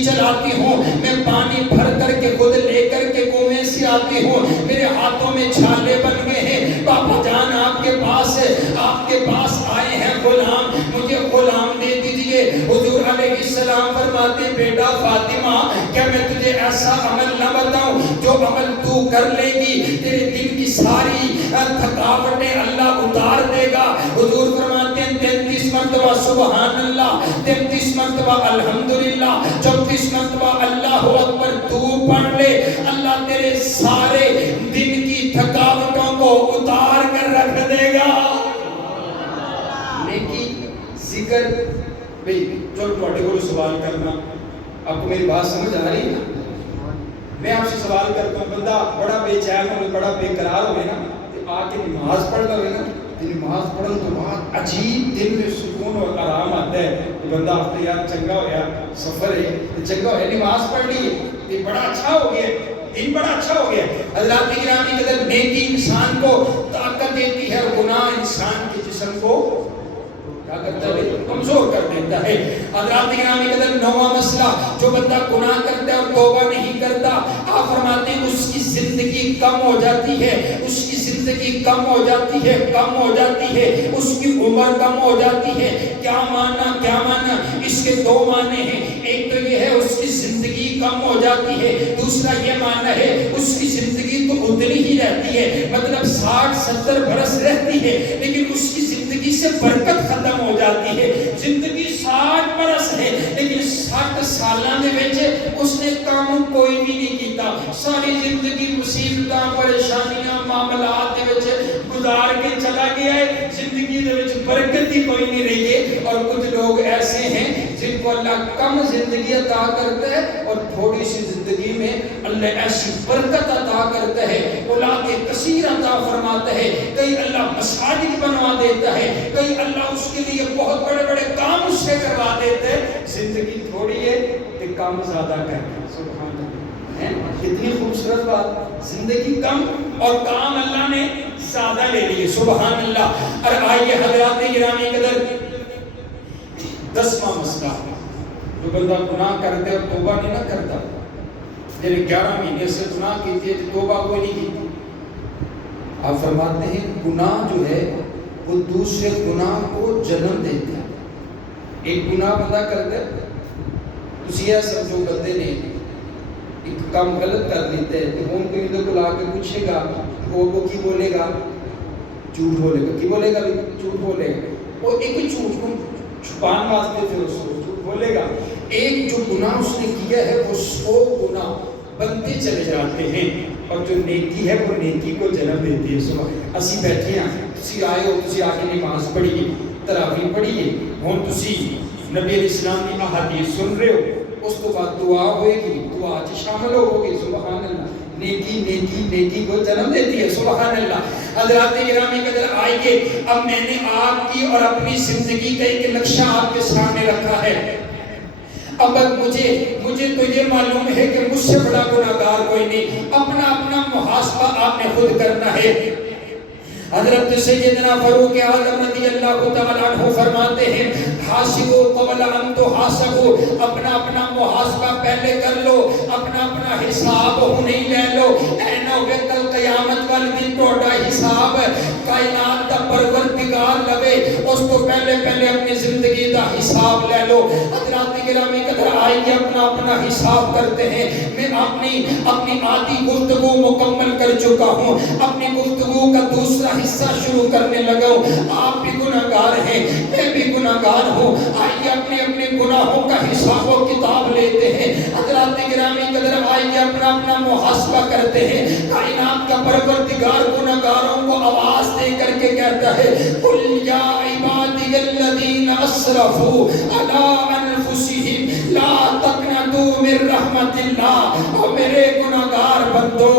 کشتی چلاتی ہوں، میں پانی بھر کر کے خود لے کر کے کنویں سے آتی ہوں، میرے ہاتھوں میں چھالے بن گئے ہیں، پاپا جان آپ کے پاس آئے ہیں غلام، مجھے غلام دے دیجئے۔ حضور علیہ السلام فرماتے بیٹا فاطمہ کیا میں تجھے ایسا عمل نہ بتاؤں جو عمل تو کر لے گی تیرے دل کی ساری تھکاوٹیں اللہ اتار دے گا۔ حضور فرماتے ہیں 33 مرتبہ سبحان اللہ، 33 مرتبہ الحمدللہ، 34 مرتبہ اللہ اکبر تو پڑھ لے، اللہ تیرے سارے دن کی تھکاوٹوں کو اتار کر رکھ دے گا۔ نیکی ذکر بھئی جو تواڈے کول سوال کرنا، آپ کو میری بات سمجھ آ رہی ہے؟ میں آپ سے سوال کرتا ہوں، بندہ بڑا بے چین ہوئے، بڑا بے قرار ہوئے نا، تو آ کے نماز پڑھنا ہوئے نا، نماز پڑھن تو بعد عجیب دل میں سکون اور آرام آتا ہے کہ بندہ آپ یار چنگا ہویا، سفر ہے چنگا ہویا، نماز پڑھ لی ہے، بڑا اچھا ہو گیا، دن بڑا اچھا ہو گیا۔ حضرات گرامی قدر نیکی انسان کو طاقت دیتی ہے اور گناہ انسان کے جسم کو کیا کرتا ہے؟ کمزور کر دیتا ہے۔ حضرات گرامی قدر نواں مسئلہ، جو بندہ گناہ کرتا ہے اور توبہ نہیں کرتا، آپ فرماتے ہیں اس کی زندگی کم ہو جاتی ہے، اس کی زندگی کم ہو جاتی ہے، کم ہو جاتی ہے، اس کی عمر کم ہو جاتی ہے۔ کیا معنی؟ اس کے دو معنی ہیں، ایک تو یہ ہے اس کی زندگی کم ہو جاتی ہے، دوسرا یہ معنی ہے اس کی زندگی تو اتنی ہی رہتی ہے، مطلب 60-70 برس رہتی ہے لیکن اس کی زندگی سے برکت ختم ہو جاتی ہے۔ زندگی 60 برس ہے لیکن 60 سالاں دے وچ اس نے کام کوئی بھی نہیں کیتا، ساری زندگی مصیبتاں پریشانیاں معاملات دے وچ گزار کے چلا گیا ہے، زندگی دے وچ برکت ہی کوئی نہیں رہی ہے۔ اور کچھ لوگ ایسے ہیں جن کو اللہ کم زندگی عطا کرتا ہے اور تھوڑی سی زندگی میں اللہ ایسی برکت عطا کرتا ہے، اولاد کثیر عطا فرماتا ہے، کئی اللہ مساجد بنوا دیتا ہے، کئی اللہ اس کے لیے بہت بڑے بڑے کام اس سے کروا دیتے ہیں۔ زندگی تھوڑی ہے کہ کام زیادہ کرنا، سبحان اللہ، کتنی خوبصورت بات، زندگی کم اور کام اللہ نے زیادہ لے لیے، سبحان اللہ۔ اور آئیے حضرات گرامی قدر 10واں مسئلہ، جو بندہ گناہ کرتے اور توبہ نہیں نہ کرتا، یعنی 11 مہینے سے گناہ کیجئے تو توبہ کوئی نہیں کی، آپ فرماتے ہیں گناہ جو ہے وہ دوسرے گناہ کو جنم دیتا ہے۔ ایک گناہ بندہ کرتا ہے، اسی ایسا جو بندے نے ایک کام غلط کر لیتے ہیں کہ ہون کوئی ادھر کو لا کے پوچھے گا وہ کی بولے گا، جھوٹ بولے گا، کی بولے گا، جھوٹ بولے گا، وہ ایک جھوٹ کو چھپان واسطے پھر اس کو جھوٹ بولے گا۔ ایک جو گناہ اس نے کیا ہے وہ 100 گناہ بنتے چلے جاتے ہیں، اور جو نیکی ہے وہ نیکی کو جنم دیتی ہے۔ سبحان، اسی بیٹھے ہیں، تسی آئے ہو، تسی آگے نماز پڑھیے، تراویح پڑھیے، ہون تسی نبی علیہ السلام کی احادیث سن رہے ہو، اس کو بعد دعا ہوئے گی، دعا چ شامل ہو گے، سبحان اللہ۔ نیکی کو جنم دیتی ہے، سبحان اللہ۔ حضرات گرامی قدر آئیے، اب میں نے آپ کی اور اپنی زندگی کا ایک نقشہ آپ کے سامنے رکھا ہے۔ اب مجھے تو یہ معلوم ہے کہ مجھ سے بڑا گناہگار کوئی نہیں، اپنا محاسبہ آپ نے خود کرنا ہے۔ حضرت سیدنا فاروق اعظم رضی اللہ تعالیٰ عنہ فرماتے ہیں حاسبوا قبل ان تحاسبوا، اپنا محاسبہ پہلے کر لو، اپنا حساب نہیں لے لو، اے نہ ہوئے کل قیامت والے دن توڑا حساب کائنات دا پروردگار لوے، اس تو پہلے اپنی زندگی دا حساب لے لو۔ حضرات گرامی قدر آئیے اپنا حساب کرتے ہیں۔ میں اپنی آدھی گفتگو مکمل کر چکا ہوں، اپنی گفتگو کا دوسرا حصہ شروع کرنے لگا ہوں۔ آپ بھی گناہگار ہیں، میں بھی گناہگار ہوں، آئیے اپنے گناہوں کا حساب و کتاب لیتے ہیں۔ حضرات گرامی قدر آئیے اپنا محاسبہ کرتے ہیں۔ کائنات کا پروردگار گناہگاروں کو آواز دے کر کے کہتا ہے قل یا عبادی الذین اسرفوا علی انفسہم لا تقنطوا من رحمت اللہ، او میرے گناہگار بندو،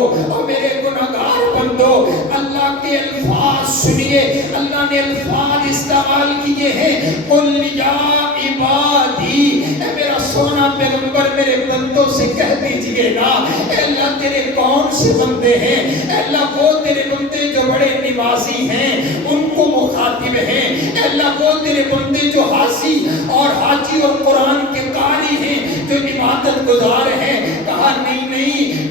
اللہ کے الفاظ سنیے، اللہ نے الفاظ استعمال کیے ہیں قل یا عبادی، اے میرا سونا پیغمبر میرے بندوں سے کہہ دیجئے نا، اے اللہ تیرے کون سے بندے ہیں، اے اللہ وہ تیرے بندے جو بڑے نمازی ہیں ان کو مخاطب کاتب ہیں، اے اللہ وہ تیرے بندے جو حاجی اور قرآن کے قاری ہیں، جو عبادت گزار ہیں، کہا نہیں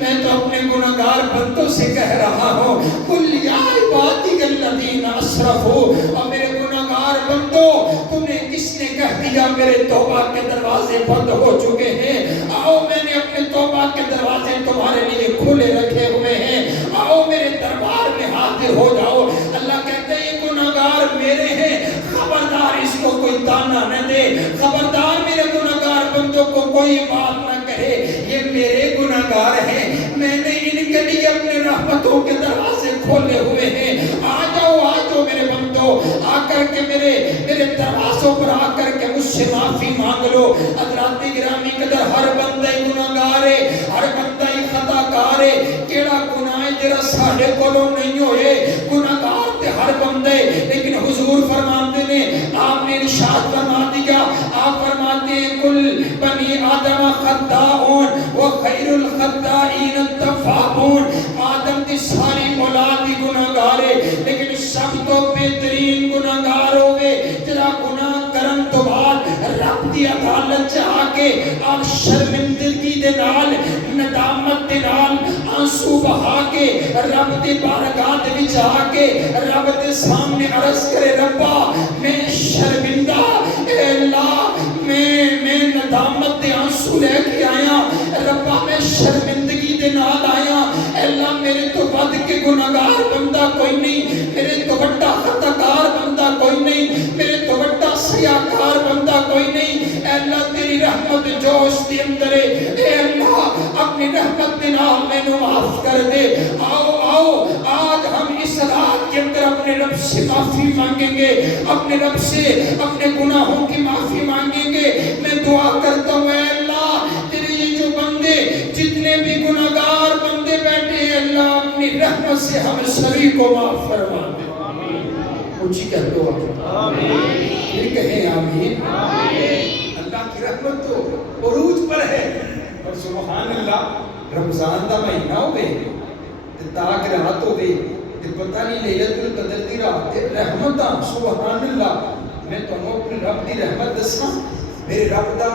میں تو اپنے گناہگار بندوں سے کہہ رہا ہوں، قل یا عبادی الذین اسرفوا، اور میرے گناہگار بندوں تمہیں کس نے کہہ دیا میرے توبہ کے دروازے بند ہو چکے ہیں؟ آؤ میں نے اپنے توبہ کے دروازے تمہارے لیے کھلے رکھے ہوئے ہیں، آؤ میرے دربار میں حاضر ہو جاؤ۔ اللہ کہتے ہیں یہ گناہگار میرے ہیں، خبردار اس کو کوئی تانا نہ دے، خبردار میرے گناہگار بندوں کو کوئی بات نہ کہے، یہ میرے گناہگار ہیں، میں نے ان کے لیے اپنے رحمتوں کے دروازے کھولے ہوئے ہیں۔ آ جاؤ میرے بندوں، آ کر کے میرے دروازوں پر آ کر کے مجھ سے معافی مانگ لو۔ حضرات گرامی قدر، ہر بندہ گناہگار ہے، ہر بندہ خطا کار ہے، کیڑا گناہ جڑا ساڈے کولوں نہیں ہوئے، گناہگار تے ہر بندے، لیکن حضور فرماتے نے، آپ نے ارشاد فرما دیا، آپ فرماتے ہیں کل بنی آدم خطاؤن وخیر الخطائین التوابون، آدم دی ساری اولاد دی گناہگار ہے، لیکن سب تو بہترین گناہگار ہوئے جڑا گناہ کرن تو بعد رب دی عدالت چاہ کے آپ شرمندگی دے نال، ندامت دے نال، آنسو بہا کے رب دی بارگاہ دے وچ آ کے رب دے سامنے عرض کرے، ربا میں شرمندہ، اے اللہ میں ندامت دے آنسو لے کے آیا، ربا میں شرمندگی دے نال آیا، اے اللہ میرے تو ود کے گناہگار بندہ کوئی نہیں، میرے تو بڑا خطاکار بندہ کوئی نہیں، میرے تو بڑا سیاکار بندہ کوئی نہیں، اے اللہ تیری رحمت جوش دی اندر ہے، اے اللہ اپنی رحمت دے نال میں نو معاف کر دے۔ آؤ آج ہم اس رات کے اندر اپنے رب سے معافی مانگیں گے، اپنے رب سے اپنے گناہوں کی معافی مانگیں گے۔ میں دعا کرتا ہوں اے اللہ تیرے یہ جو بندے جتنے بھی گناہگار بندے بیٹھے ہیں، اللہ اپنی رحمت سے ہم سبھی کو معاف فرما دے۔ اونچی کہہ دو آمین، پھر کہیں آمین۔ اللہ کی رحمت تو عروج پر ہے، اور سبحان اللہ رمضان دا مہینہ ہوئے تاک رات ہوئے پتہ نہیں لیلت القدر دی رات رحمتاں، سبحان اللہ۔ میں تمہیں اپنے رب دی رحمت دساں، میرے رب دا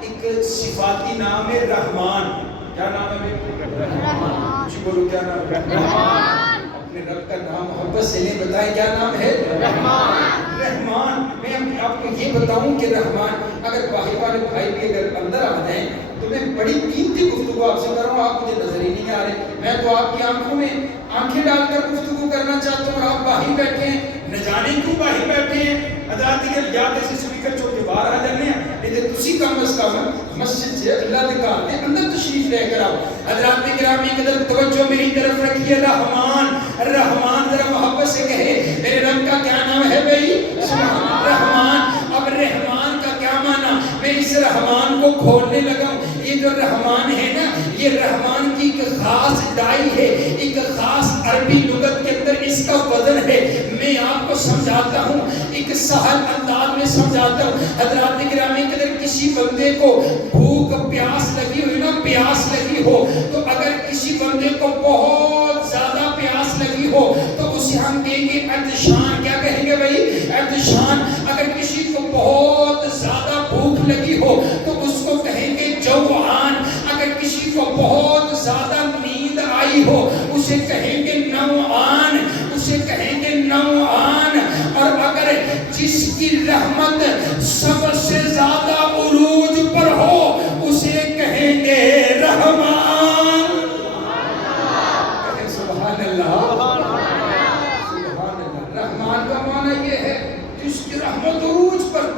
ایک صفاتی نام ہے رحمان۔ کیا نام ہے؟ رحمان۔ جی بولو کیا نام ہے؟ رحمان۔ اپنے رب کا نام محبت سے نہیں بتائیں، کیا نام ہے؟ رحمان۔ رحمان۔ میں آپ کو یہ بتاؤں کہ رحمان، اگر باہر والے بھائی بھی اگر اندر آ جائیں تو میں بڑی قیمتی گفتگو آپ سے کر رہا ہوں، آپ مجھے نظر ہی نہیں آ رہے، میں تو آپ کی آنکھوں میں آنکھیں ڈال کر گفتگو کرنا چاہتا ہوں، اور آپ باہر بیٹھے ہیں، نہ جانے کیوں باہر بیٹھے ہیں۔ حضرات کے یاد ایسے سپیکر چھوڑ کے باہر آ جانے ہیں، لیکن تسی کم از کم مسجد سے اللہ کے گھر کے اندر تشریف لے کر آؤ۔ حضرات گرامی قدر توجہ میری طرف رکھیے، رحمان۔ رحمان ذرا محبت سے کہے، میرے رب کا کیا نام ہے بھائی؟ رحمان۔ اب رحمان کا کیا معنی؟ میں اس رحمان کو کھولنے لگا ہوں۔ یہ جو رحمان ہے نا، یہ رحمان کی ایک خاص ڈائی ہے، ایک خاص عربی لغت کے اندر اس کا وزن ہے۔ میں آپ کو سمجھاتا ہوں، ایک سہل انداز میں سمجھاتا ہوں۔ حضرات گرامی قدر، کسی بندے کو بھوک پیاس لگی ہوئی نا، پیاس لگی ہو تو اگر کسی بندے کو بہت زیادہ پیاس لگی ہو تو اسے ہم کہیں گے عطشان۔ کیا کہیں گے بھائی؟ عطشان۔ اگر کسی کو بہت زیادہ بھوک لگی ہو تو اس کو کہیں گے جوعان۔ اگر کسی کو بہت زیادہ نیند آئی ہو اسے کہیں گے نوعان، اسے کہیں گے نوعان۔ اور اگر جس کی رحمت سب سے زیادہ عروج پر ہو اسے کہیں گے رحمان۔ سبحان اللہ، سبحان اللہ۔ رحمان کا معنی یہ ہے جس کی رحمت عروج پر۔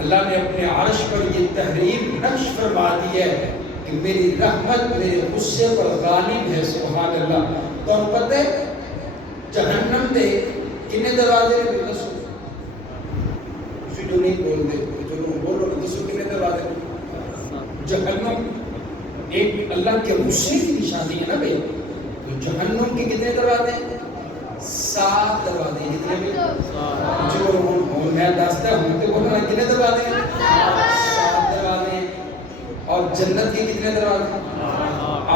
اللہ نے اپنے عرش پر یہ تحریر نقش فرما دی ہے کہ میری رحمت میرے غصے پر غالب ہے۔ سبحان اللہ۔ تو ہم پتہ ہے جہنم دے کنے دروازے نے بولنا سو اسی جو نہیں بول دے جو بولو نا تو کنے دروازے جہنم ایک اللہ کے غصے کی نشانی ہے نا بھائی۔ تو جہنم کے کتنے دروازے ہیں؟ 7 دروازے۔ کتنے بھی؟ جو میں دستا ہوں تو بولنا کتنے دروازے ہیں؟ 7 دروازے ہیں۔ اور جنت کے کتنے دروازے ہیں؟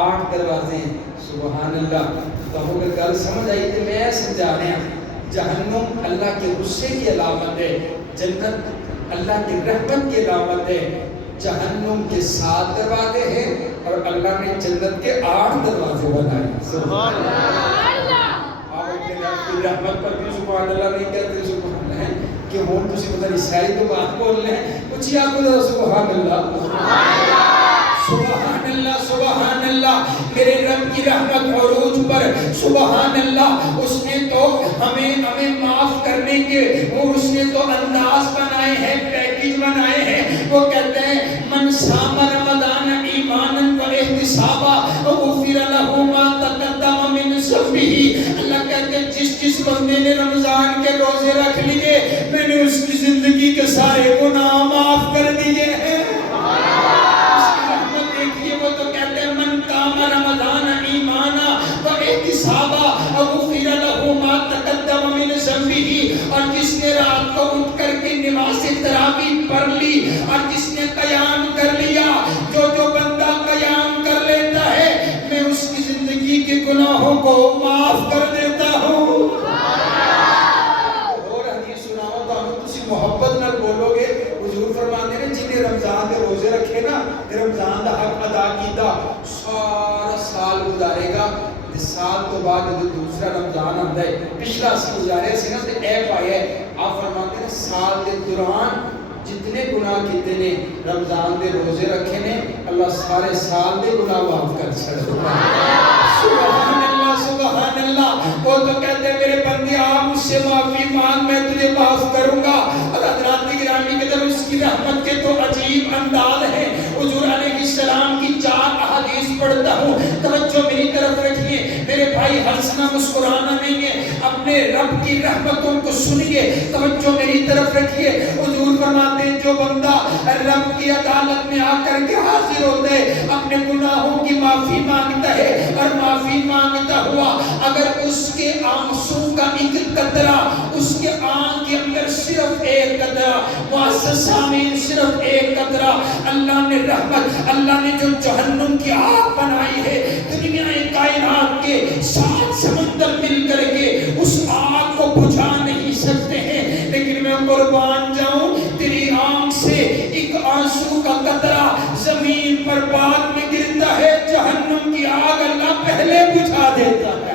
8 دروازے ہیں۔ سبحان اللہ۔ تو اگر گل سمجھ آئی تو میں سمجھا رہا ہوں جہنم اللہ کے غصے کی علامت ہے، جنت اللہ کی رحمت کی علامت ہے۔ جہنم کے 7 دروازے ہیں اور اللہ نے جنت کے 8 دروازے بنائے۔ سبحان اللہ۔ آپ اپنے رب کی رحمت پر بھی سبحان اللہ نہیں کہتے سبحان اللہ کہ وہ تسی پتہ نہیں ساری تو بات بول لیں کچھ یا کو سبحان اللہ سبحان اللہ سبحان اللہ۔ میرے رب کی رحمت عروج پر سبحان اللہ، اس نے تو ہمیں معاف کرنے کے اور اس نے تو انداز بنائے ہیں، پیکیج بنائے ہیں۔ وہ کہتے ہیں من صام رمضان ایمانا و احتسابا غفر له ما تقدم من ذنبه۔ اللہ کہتے ہیں جس بندے نے رمضان کے روزے رکھ لیے میں نے اس کی زندگی کے سارے گناہ معاف کر دیے ہیں۔ رمضان ایمانا و احتسابا غفر له ما تقدم من ذنبه، اور جس نے رات کو اٹھ کر کے نماز تراویح پڑھ لی اور جس نے قیام کر لیا، جو بندہ قیام کر لیتا ہے میں اس کی زندگی کے گناہوں کو معاف کر دیتا ہوں۔ اور حدیث سناؤ تو تسی محبت نال بولو گے۔ حضور فرماتے ہیں جنہیں رمضان کے روزے رکھے نا، رمضان دا حق ادا کیتا، سارا سال گزارے گا، سال تو بعد جو دوسرا رمضان آتا ہے، پچھلا سال گزارے سے نا تے اے پایا ہے۔ آپ فرماتے ہیں سال کے دوران جتنے گناہ کیتے نے رمضان دے روزے رکھے نے اللہ سارے سال دے گناہ معاف کر چھڑے۔ سبحان اللہ سبحان اللہ۔ وہ تو کہتے ہیں میرے بندے آپ مجھ سے معافی مانگ میں تجھے معاف کروں گا۔ اور حضرات گرامی کی طرف اس کی رحمت کے تو عجیب انداز ہے۔ حضور علیہ السلام کی 4 احادیث پڑھتا ہوں، توجہ میری طرف رکھیے میرے بھائی، ہنسنا مسکرانا نہیں ہے، اپنے رب کی رحمتوں کو سنیے، توجہ میری طرف رکھیے۔ حضور فرماتے ہیں جو بندہ رب کی عدالت میں آ کر کے حاضر ہوتا ہے اپنے گناہوں کی معافی مانگتا ہے اور معافی مانگتا ہوا اگر اس کے آنسو کا ایک قطرہ اس کے آنکھ کے اندر صرف ایک قطرہ، معزز سامعین صرف ایک قطرہ، اللہ نے رحمت، اللہ نے جو جہنم کی آگ بنائی ہے، دنیا کائنات کے 7 سمندر مل کر کے اس آگ کو بجھا نہیں سکتے ہیں، لیکن میں قربان جاؤں تیری آنکھ سے ایک آنسو کا قطرہ زمین پر بعد میں گرتا ہے، جہنم کی آگ اللہ پہلے بجھا دیتا ہے۔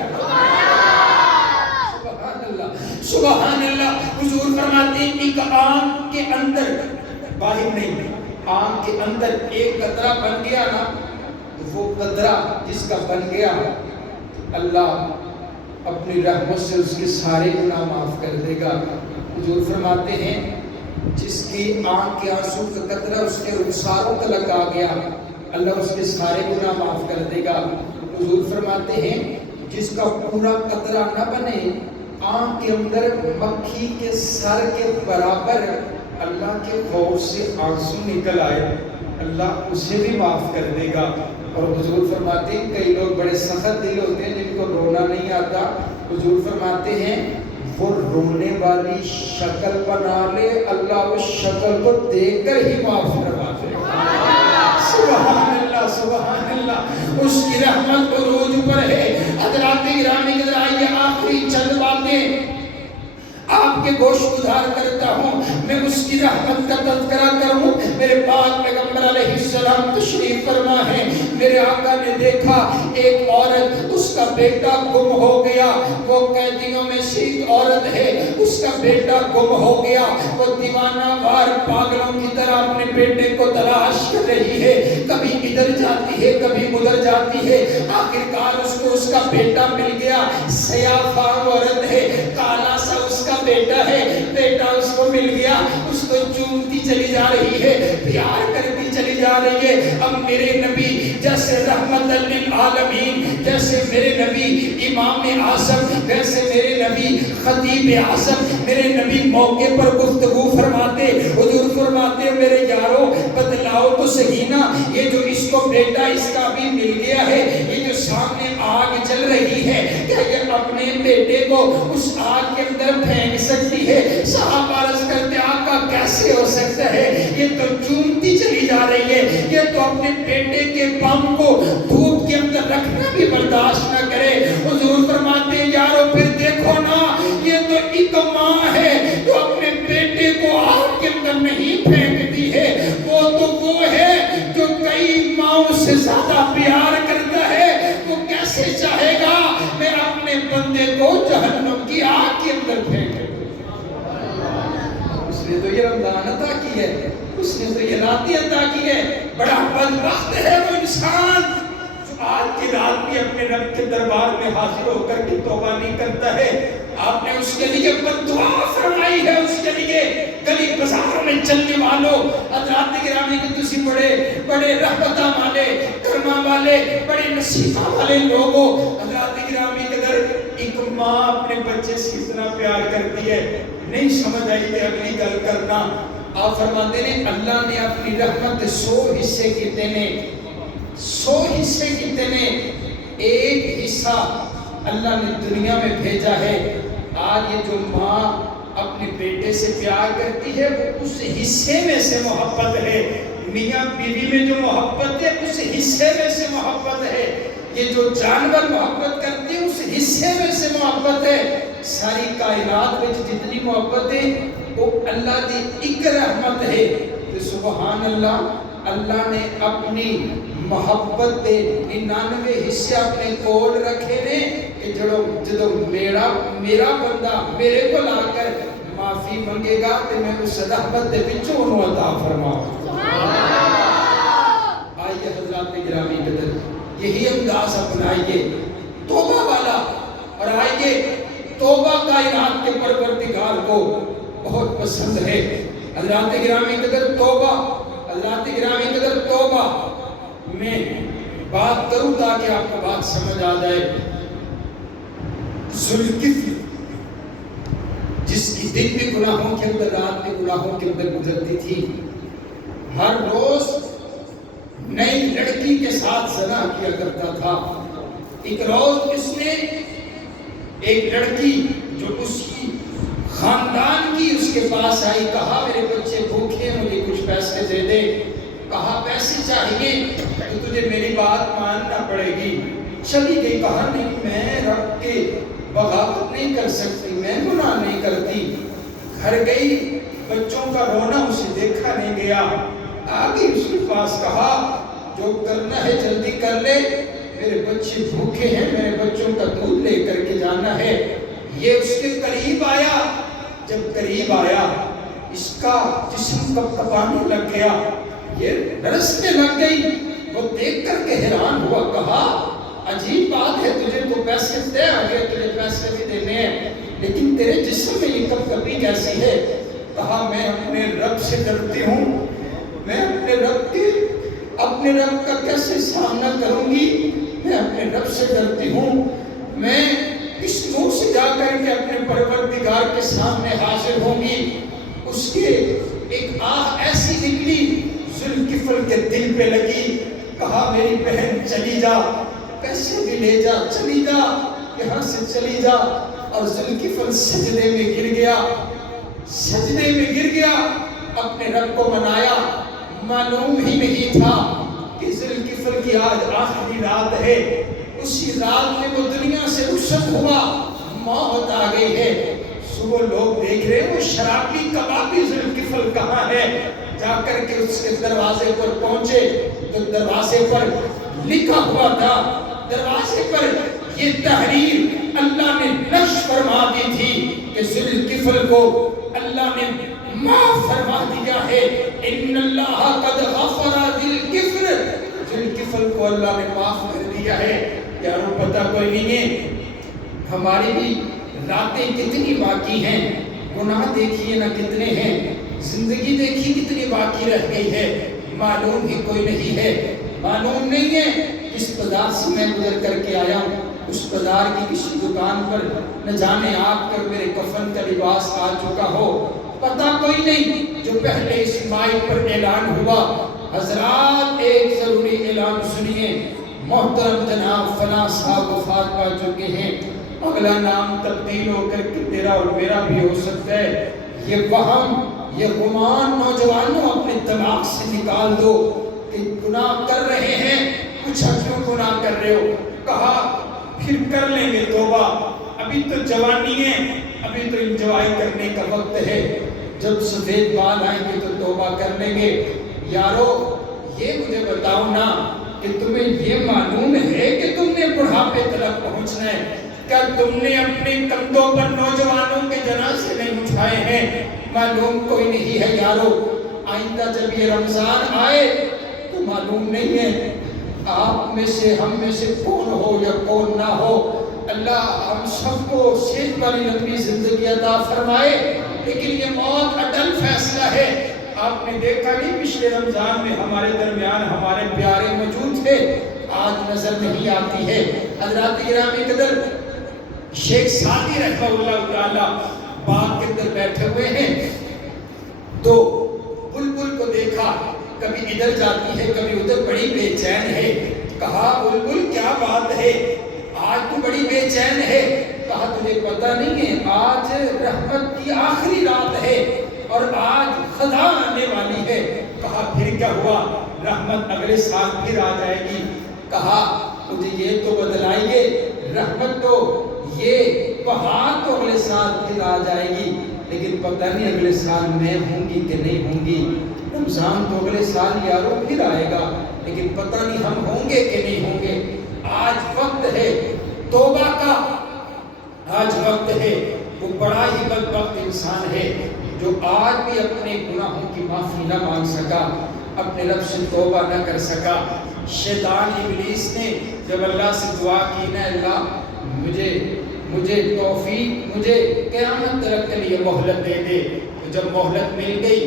سبحان اللہ۔ حضور فرماتے ہیں ایک آنکھ کے اندر، باہر نہیں، آنکھ کے اندر ایک قطرہ بن گیا نا، وہ قطرہ جس کا بن گیا اللہ اپنی رحمت سے اس کے سارے گناہ معاف کر دے گا۔ حضور فرماتے ہیں جس کی آنکھ کے آنسو کا قطرہ اس کے رخساروں تلک آ گیا اللہ اس کے سارے گناہ معاف کر دے گا۔ حضور فرماتے ہیں جس کا پورا قطرہ نہ بنے، آنکھ کے اندر مکھی کے سر کے برابر اللہ کے خوف سے آنسو نکل آئے، اللہ اسے بھی معاف کر دے گا۔ اور حضور فرماتے ہیں کئی لوگ بڑے سخت دل ہوتے ہیں جن کو رونا نہیں آتا، حضور فرماتے ہیں وہ رونے والی شکل بنا لے، اللہ اس شکل کو دیکھ کر ہی معاف کروا دے۔ سبحان اللہ سبحان اللہ۔ اس کی رحمت عروج پر ہے۔ حضرات گرامی کے ذرائع آخری چند باتیں آپ کے گوش گزار کرتا ہوں، میں اس کی رحمت کا تذکرہ کروں۔ میرے پاک پیغمبر علیہ السلام تشریف فرما ہے، میرے آقا نے دیکھا ایک عورت، اس کا بیٹا گم ہو گیا، وہ قیدیوں میں سے ایک عورت ہے، اس کا بیٹا گم ہو گیا، وہ دیوانہ وار پاگلوں کی طرح اپنے بیٹے کو تلاش کر رہی ہے، کبھی ادھر جاتی ہے کبھی ادھر جاتی ہے، آخرکار اس کو اس کا بیٹا مل گیا، سیاہ فام عورت ہے، کالا سا اس کا بیٹا ہے، بیٹا اس کو مل گیا، اس کو چومتی چلی جا رہی ہے، پیار کرتی چلی جا رہی ہے۔ اب میرے نبی جیسے رحمت للعالمین، جیسے میرے نبی امام اعظم، جیسے میرے نبی خطیب اعظم، میرے نبی موقع پر گفتگو فرماتے، حضور فرماتے میرے یارو بتلاؤ تو صحیح نا، یہ جو اس کو بیٹا اس کا بھی مل گیا ہے، یہ جو سامنے آگ جل رہی ہے، کیا یہ اپنے بیٹے کو اس آگ کے اندر پھینک سکتی ہے؟ صحابہ عرض کرتے آقا کیسے ہو سکتا ہے، یہ تو چومتی چلی جا رہی ہے، یہ تو اپنے بیٹے کے پم کو دودھ کے اندر رکھنا بھی برداشت نہ کرے۔ حضور فرماتے ہیں یارو پھر دیکھو نا، یہ تو مجھ سے زیادہ پیار کرتا ہے وہ کیسے چاہے گا میں اپنے بندے کو جہنم کی آگ کے اندر پھینک دوں؟ اس نے تو یہ رمضان عطا کی ہے، اس نے تو یہ راتیں عطا کی ہے۔ بڑا بدبخت ہے وہ انسان جو آج کی رات بھی اپنے رب کے دربار میں حاضر ہو کر کے توبہ نہیں کرتا ہے۔ آپ نے اس کے لیے بددعا فرمائی ہے، اس کے لیے گلی بازاروں میں چلنے والوں حضرات گرامی کو تسی بڑے رحمتہ والے، کرما والے، بڑے نصیحہ والے لوگوں، حضرات گرامی قدر ایک ماں اپنے بچے سے اتنا پیار کرتی ہے، نہیں سمجھ آئی کہ اگلی گل کرنا۔ آپ فرماتے ہیں اللہ نے اپنی رحمت 100 حصے کیتے نے، 100 حصے کیتے نے، ایک حصہ اللہ نے دنیا میں بھیجا ہے۔ آج یہ جو ماں اپنے بیٹے سے پیار کرتی ہے وہ اس حصے میں سے محبت ہے، میاں بیوی میں جو محبت ہے اس حصے میں سے محبت ہے، یہ جو جانور محبت کرتے ہیں اس حصے میں سے محبت ہے۔ ساری کائنات میں جتنی محبت ہے وہ اللہ دی ایک رحمت ہے۔ تو سبحان اللہ، اللہ نے اپنی محبت دے 99 حصے اپنے کول رکھے نے کہ جدو میرا بندہ میرے کو لا کر معافی منگے گا تو میں اس رحمت دے وچوں انہوں عطا فرماؤں۔ آئیے حضرات گرامی قدر یہی انداز اپنائیے توبہ والا، اور آئیے توبہ کائنات کے پروردگار کو بہت پسند ہے۔ حضرات گرامی قدر توبہ، حضرات گرامی قدر توبہ میں بات کروں تاکہ آپ کو بات سمجھ آ جائے۔ ذوالکفل جس کی دن بھی گناہوں کے اندر، رات بھی گناہوں کے اندر گزرتی تھی، ہر روز نئی لڑکی کے ساتھ زنا کیا کرتا تھا۔ ایک روز اس نے ایک لڑکی جو اس کی خاندان کی اس کے پاس آئی، کہا میرے بچے بھوکے ہیں مجھے کچھ پیسے دے دے۔ کہا پیسے چاہیے تو تجھے میری بات ماننا پڑے گی۔ چلی گئی، کہا نہیں میں رب کے بغاوت نہیں کر سکتی، میں گناہ نہیں کرتی۔ گھر گئی، بچوں کا رونا اسے دیکھا نہیں گیا، آگے اس کے پاس کہا جو کرنا ہے جلدی کر لے، میرے بچے بھوکے ہیں، میرے بچوں کا دودھ لے کر کے جانا ہے۔ یہ اس کے قریب آیا، جب قریب آیا اس کا جسم کب کپانے لگ گیا، یہ رسنے لگ گئی۔ وہ دیکھ کر کے حیران ہوا، کہا عجیب بات ہے، تجھے تو پیسے دے آگے، تجھے پیسے بھی دینے ہیں، لیکن تیرے جسم میں یہ کب کپی کیسی ہے؟ کہا میں اپنے رب سے ڈرتی ہوں، میں اپنے رب کا کیسے سامنا کروں گی؟ میں اپنے رب سے ڈرتی ہوں، میں اس منہ سے جا کر کے اپنے پروردگار کے سامنے حاضر ہوں گی۔ اس کے ایک آہ ایسی نکلی، ذوالکفل کے دل پہ لگی، کہا میری بہن چلی جا، پیسے بھی لے جا، چلی جا، یہاں سے چلی جا۔ اور ذوالکفل سجدے میں گر گیا، سجدے میں گر گیا، اپنے رب کو منایا۔ معلوم ہی نہیں تھا کہ ذوالکفل کی آج آخری رات ہے، اسی رات میں وہ دنیا سے رخصت ہوا، موت آ گئی ہے۔ صبح لوگ دیکھ رہے ہیں وہ شرابی کبابی ذوالکفل کہاں ہے، جا کر کے اس کے دروازے پر پہنچے تو دروازے پر لکھا ہوا تھا، دروازے پر یہ تحریر اللہ نے نقش فرما دی تھی کہ ذوالکفل کو اللہ نے معاف فرما دیا ہے، ان اللہ قد غفر ذوالکفل، ذوالکفل کو اللہ نے معاف کر دیا ہے۔ یارو پتہ کوئی نہیں ہے ہماری بھی راتیں کتنی باقی ہیں، گناہ دیکھیے نہ کتنے ہیں، زندگی دیکھی کتنی باقی رہ گئی ہے، معلوم ہی کوئی نہیں ہے، معلوم نہیں ہے۔ اس بازار سے میں گزر کر کے آیا ہوں، اس بازار کی کسی دکان پر نہ جانے آپ کر میرے کفن کا لباس آ چکا ہو، پتہ کوئی نہیں۔ جو پہلے اس مائک پر اعلان ہوا، حضرات ایک ضروری اعلان سنیے، محترم جناب فلاں صاحب وفات پا چکے ہیں، اگلا نام تبدیل ہو کر کے تیرا اور میرا بھی ہو سکتا ہے۔ یہ وہم، یہ گمان نوجوانوں اپنے دماغ سے نکال دو کہ گناہ کر رہے ہیں، پوچھا کیوں گناہ کر رہے ہو؟ کہا پھر کر لیں گے توبہ، ابھی تو جوانی ہے، ابھی تو انجوائے کرنے کا وقت ہے، جب سفید بال آئیں گے تو توبہ کر لیں گے۔ یارو یہ مجھے بتاؤ نا کہ تمہیں یہ معلوم ہے کہ تم نے بڑھاپے تلک پہنچنا ہے؟ کیا تم نے اپنے کندھوں پر نوجوانوں کے جنازے نہیں اٹھائے ہیں؟ معلوم کوئی نہیں ہے یارو، آئندہ جب یہ رمضان آئے تو معلوم نہیں ہے آپ میں سے ہم میں سے کون ہو یا کون نہ ہو۔ اللہ ہم سب کو صحت والی لمبی زندگی عطا فرمائے، لیکن یہ موت اٹل فیصلہ ہے۔ آپ نے دیکھا نہیں پچھلے رمضان میں ہمارے درمیان ہمارے پیارے موجود تھے، آج نظر نہیں آتی ہے۔ حضرات گرامی قدر، شیخ سعدی رحمہ اللہ تعالی باغ کے اندر بیٹھے ہوئے ہیں تو بلبل کو دیکھا، کبھی ادھر جاتی ہے کبھی ادھر، بڑی بے چین ہے۔ کہا بلبل کیا بات ہے، آج تو بڑی بے چین ہے؟ کہا تجھے پتہ نہیں ہے آج رحمت کی آخری رات ہے اور آج خزاں آنے والی ہے۔ کہا پھر کیا ہوا؟ رحمت اگلے سال پھر آ جائے گی۔ کہا مجھے یہ تو بتلائیے، رحمت تو یہ بہار تو اگلے سال پھر آ جائے گی، لیکن پتہ نہیں اگلے سال میں ہوں گی کہ نہیں ہوں گی۔ رمضان تو اگلے سال یارو پھر آئے گا، لیکن پتہ نہیں ہم ہوں گے کہ نہیں ہوں گے۔ آج وقت ہے توبہ کا، آج وقت ہے۔ وہ بڑا ہی بدبخت انسان ہے جو آج بھی اپنے گناہوں کی معافی نہ مانگ سکا، اپنے رب سے توبہ نہ کر سکا۔ شیطان ابلیس نے جب اللہ سے دعا کی نا اللہ مجھے توفیق، مجھے قیامت تک کے لیے مہلت دے دے، تو جب مہلت مل گئی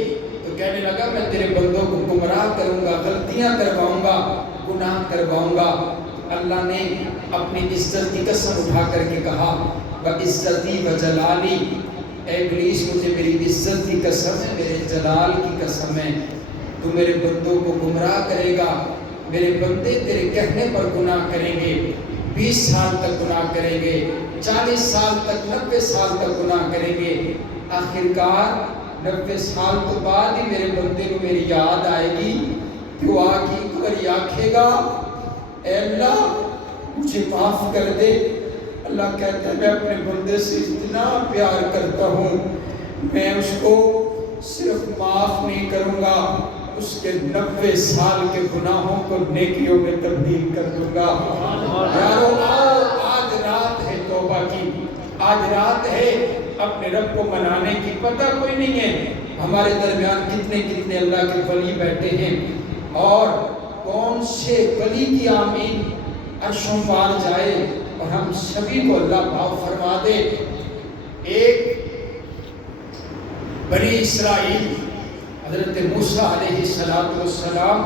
تو کہنے لگا میں تیرے بندوں کو گمراہ کروں گا، غلطیاں کرواؤں گا، گناہ کرواؤں گا۔ اللہ نے اپنی عزت کی قسم اٹھا کر کے کہا وَعِزَّتِي وَجَلَالِي، اے ابلیس مجھے میری عزت کی قسم ہے، میرے جلال کی قسم ہے، تو میرے بندوں کو گمراہ کرے گا، میرے بندے تیرے کہنے پر گناہ کریں گے، 20 سال تک گناہ کریں گے، 40 سال تک، 90 سال تک گناہ کریں گے، آخر کار 90 سال تو بعد ہی میرے بندے کو میری یاد آئے گی، تو آگی ایک بار آکھے گا اے اللہ مجھے معاف کر دے۔ اللہ کہتا ہے میں اپنے بندے سے اتنا پیار کرتا ہوں، میں اس کو صرف معاف نہیں کروں گا، اس کے 90 سال کے گناہوں کو نیکیوں میں تبدیل کر دوں گا۔ یارو آؤ، آج رات ہے توبہ کی، آج رات ہے اپنے رب کو منانے کی۔ پتہ کوئی نہیں ہے ہمارے درمیان کتنے کتنے اللہ کے ولی بیٹھے ہیں، اور کون سے ولی کی آمین عرشوں پار جائے اور ہم سبھی کو اللہ معاف فرما دے۔ ایک بنی اسرائیل حضرت موسیٰ علیہ السلام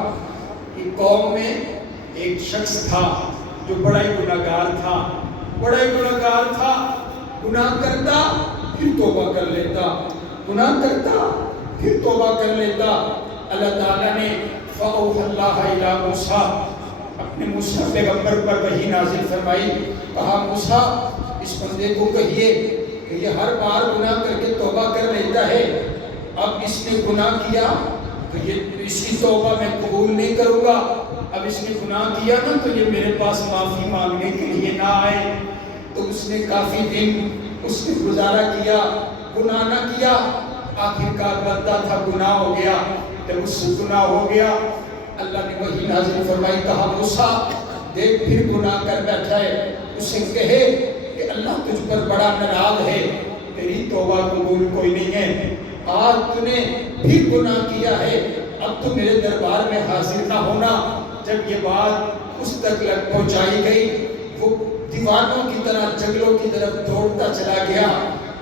کی قوم میں ایک شخص تھا جو بڑا ہی گناہگار تھا، بڑا ہی گناہگار تھا، گناہ کرتا پھر توبہ کر لیتا، گناہ کرتا پھر توبہ کر لیتا۔ اللہ تعالیٰ نے فَأَوْحَى اللَّهُ إِلَىٰ مُوسَىٰ، اپنے موسیٰ پیغمبر پر وحی نازل فرمائی، کہا موسیٰ اس بندے کو کہیے کہ یہ ہر بار گناہ کر کے توبہ کر لیتا ہے، اب اس نے گناہ کیا تو یہ اس کی توبہ میں قبول نہیں کروں گا، اب اس نے گناہ کیا نا تو یہ میرے پاس معافی مانگنے کے لیے نہ آئے۔ تو اس نے کافی دن اس نے گزارا کیا، گناہ نہ کیا، آخر کار بندہ تھا گناہ ہو گیا۔ جب اس سے گناہ ہو گیا اللہ نے وحی نازل فرمائی، کہا موسیٰ دیکھ پھر گناہ کر بیٹھا ہے، اسے کہے کہ اللہ تجھ پر بڑا ناراض ہے، تیری توبہ قبول کوئی نہیں ہے، آج تو نے پھر گناہ کیا ہے، اب تو میرے دربار میں حاضر نہ ہونا۔ جب یہ بات اس تک لگ پہنچائی گئی وہ دیوانوں کی طرح جنگلوں کی طرف دوڑتا چلا گیا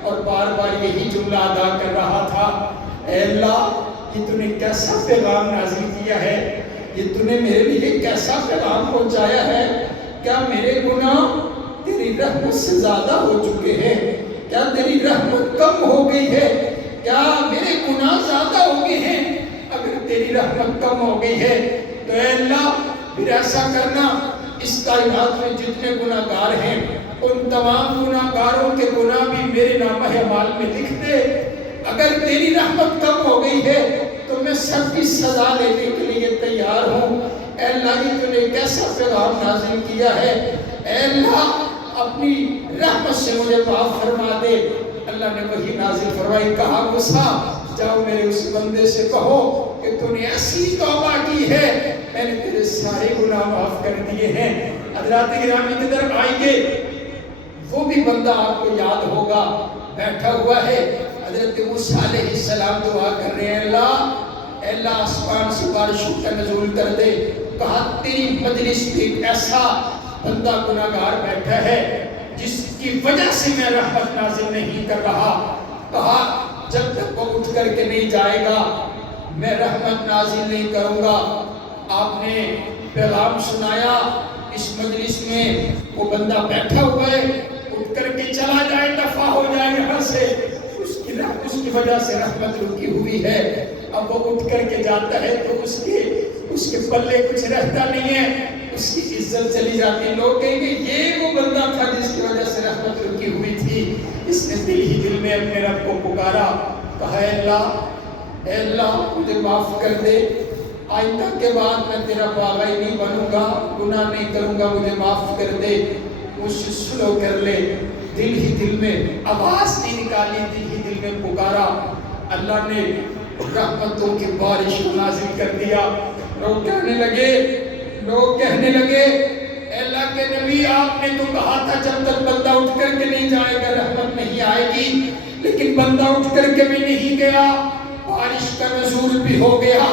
اور بار بار یہی جملہ ادا کر رہا تھا، اے اللہ یہ تو نے کیسا پیغام نازل کیا ہے، یہ تو نے میرے لیے کیسا پیغام پہنچایا ہے، کیا میرے گناہ تیری رحمت سے زیادہ ہو چکے ہیں، کیا تیری رحمت کم ہو گئی ہے، کیا میرے گناہ زیادہ ہو گئے ہیں؟ اگر تیری رحمت کم ہو گئی ہے تو اے اللہ پھر ایسا کرنا اس کائنات میں جتنے گناہگار ہیں ان تمام گناہگاروں کے گناہ بھی میرے نامہ اعمال میں لکھ دے۔ اگر تیری رحمت کم ہو گئی ہے تو میں سب کی سزا لینے کے لیے تیار ہوں۔ اے اللہ یہ تو نے کیسا پیغام نازل کیا ہے، اے اللہ اپنی رحمت سے مجھے معاف فرما دے۔ اللہ نے وحی نازل فرمائی، کہا موسیٰ جاؤ میرے اس بندے سے کہو کہ تو نے ایسی توبہ کی ہے میں نے تیرے سارے گناہ معاف کر دیے ہیں۔ حضرات گرامی کی طرف آئیے، وہ بھی بندہ آپ کو یاد ہوگا، بیٹھا ہوا ہے، حضرت موسیٰ علیہ السلام دعا کر رہے ہیں، اللہ آسمان سے بارشوں کا نزول کر دے۔ کہا تیری مجلس میں ایک ایسا بندہ گناہگار بیٹھا ہے جس کی وجہ سے میں رحمت نازل نہیں کر رہا۔ کہا جب تک وہ اٹھ کر کے نہیں جائے گا میں رحمت نازل نہیں کروں گا۔ آپ نے پیغام سنایا، اس مجلس میں وہ بندہ بیٹھا ہوا ہے، اٹھ کر کے چلا جائے، دفع ہو جائے یہاں سے، اس کی وجہ سے رحمت رکی ہوئی ہے۔ اب وہ اٹھ کر کے جاتا ہے تو اس کے پلے کچھ رہتا نہیں ہے، اس کی عزت چلی جاتی۔ لوگ کہیں گے یہ وہ بندہ تھا جس کی وجہ سے رحمت رکی ہوئی تھی۔ اس نے دل ہی دل میں اپنے رب کو پکارا، کہا اے اللہ مجھے معاف کر دے، آئندہ کے بعد میں تیرا باغی نہیں بنوں گا، گناہ نہیں کروں گا، مجھے معاف کر دے، مجھ سے سلو کر لے۔ دل ہی دل میں آواز نہیں نکالی، دل ہی دل میں پکارا، اللہ نے رحمتوں کی بارش نازل کر دیا۔ لوگ کہنے لگے اے اللہ کے نبی آپ نے تو کہا تھا جب تک بندہ اٹھ کر کے نہیں جائے گا رحمت نہیں آئے گی، لیکن بندہ اٹھ کر کے بھی نہیں گیا، بارش کا نزول بھی ہو گیا۔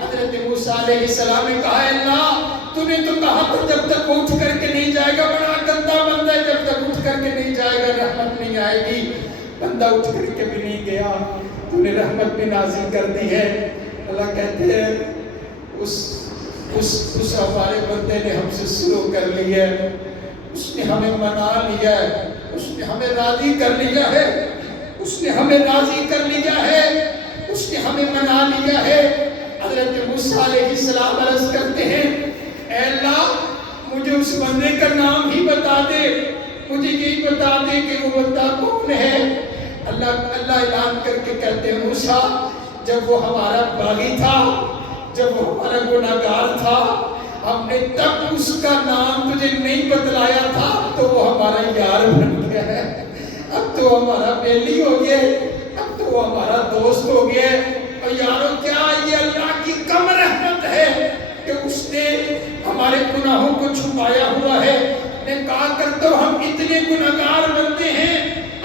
حضرت موسیٰ علیہ السلام نے کہا اے اللہ تو نے تو کہا تھا جب تک وہ اٹھ کر کے نہیں جائے گا، بڑا گندا بندہ ہے، جب تک اٹھ کر کے نہیں جائے گا رحمت نہیں آئے گی۔ بندہ اٹھ کر کے بھی نہیں گیا، تو نے رحمت بھی نازل کر دی ہے۔ اللہ کہتے ہیں اس ہمارے بندے نے ہم سے سلو کر لیا ہے، اس نے ہمیں منا لیا ہے، اس نے ہمیں راضی کر لیا ہے، اس نے ہمیں راضی کر لیا ہے، اس نے ہمیں منا لیا ہے۔ حضرت موسیٰ علیہ السلام عرض کرتے ہیں اے اللہ مجھے اس بندے کا نام ہی بتا دے، مجھے یہی بتا دے کہ وہ بندہ کون ہے۔ اللہ اعلان کر کے کہتے ہیں موسیٰ جب وہ ہمارا باغی تھا، جب وہ ہمارا گناہگار تھا، ہم نے تب اس کا نام تجھے نہیں بتلایا تھا، تو وہ ہمارا یار بن گیا ہے، اب تو ہمارا بیلی ہو گیا، اب تو وہ ہمارا دوست ہو گیا۔ اور یارو کیا یہ اللہ کی کم رحمت ہے کہ اس نے ہمارے گناہوں کو چھپایا ہوا ہے۔ میں کہا کرتا ہوں ہم اتنے گناہگار بنتے ہیں،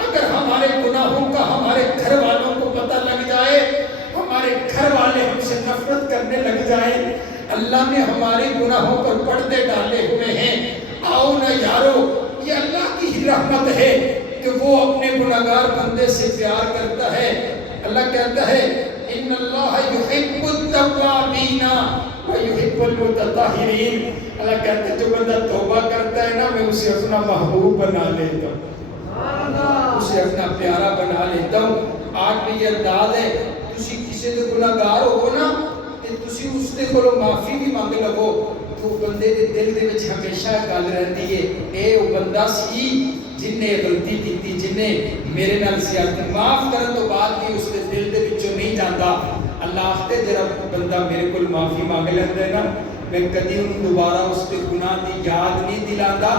اگر ہمارے گناہوں کا ہمارے گھر والوں کو پتہ لگ جائے، ہمارے گھر والے ہم سے نفرت کرنے لگ جائیں، اللہ نے ہمارے گناہوں پر پردے ڈالے ہوئے ہیں۔ آؤ نا یارو، یہ اللہ کی ہی رحمت ہے کہ وہ اپنے گناہگار بندے سے پیار کرتا ہے۔ اللہ کہتا ہے ان اللہ یحب التوابین ویحب المتطہرین۔ اللہ کہتا ہے جو بندہ توبہ کرتا ہے نا میں اسے اپنا محبوب بنا لیتا ہوں، اسے اپنا پیارا بنا لیتا ہوں۔ آج بھی یہ انداز ہے تسی کسی دے گناہگار ہو نا تے تسی اس دے کولوں معافی بھی مانگ لو تو بندے دے دل دے وچ ہمیشہ گل رہندی ہے اے او بندہ سی جن نے غلطی کی، جن نے میرے نال زیادتی معاف کرن تو بعد بھی اس دے دل دے وچوں نہیں جاندا۔ اللہ آختے جرا بندہ میرے کول معافی مانگ لیندا ہے نا میں کدی انہوں دوبارہ اس دے گناہ دی یاد نہیں دلاندا،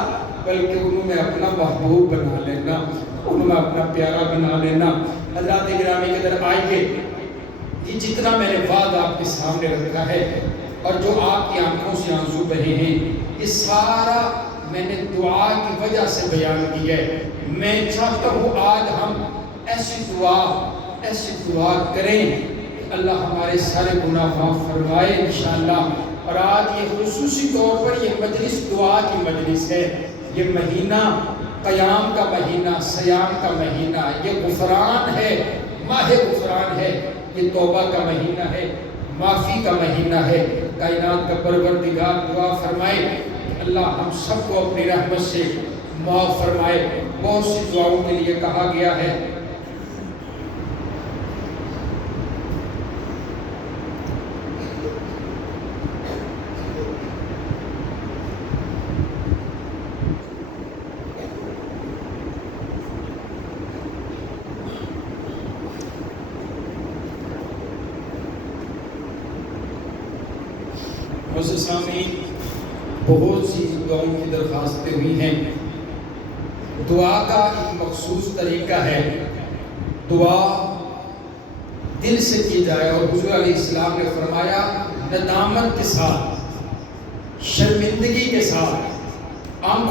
بلکہ انہوں میں اپنا محبوب بنا لینا، انہوں میں اپنا پیارا بنا لینا۔ حضرات گرامی کے در آئیے، یہ جتنا میں نے وعد آپ کے سامنے رکھا ہے اور جو آپ کی آنکھوں سے آنسو بہے ہیں یہ سارا میں نے دعا کی وجہ سے بیان کیا ہے۔ میں چاہتا ہوں آج ہم ایسی دعا کریں اللہ ہمارے سارے گناہ معاف فرمائے انشاءاللہ۔ اور آج یہ خصوصی طور پر یہ مجلس دعا کی مجلس ہے، یہ مہینہ قیام کا مہینہ، صیام کا مہینہ، یہ غفران ہے، ماہ غفران ہے، یہ توبہ کا مہینہ ہے، معافی کا مہینہ ہے۔ کائنات کا پروردگار دعا فرمائے اللہ ہم سب کو اپنی رحمت سے معاف فرمائے۔ بہت سی دعاؤں کے لیے کہا گیا ہے سامعین بہت سی دعاؤں کی درخواستیں ہوئی ہیں۔ دعا کا ایک مخصوص طریقہ ہے، دعا دل سے کی جائے، اور حضور علیہ السلام نے فرمایا ندامت کے ساتھ، شرمندگی کے ساتھ، آنکھوں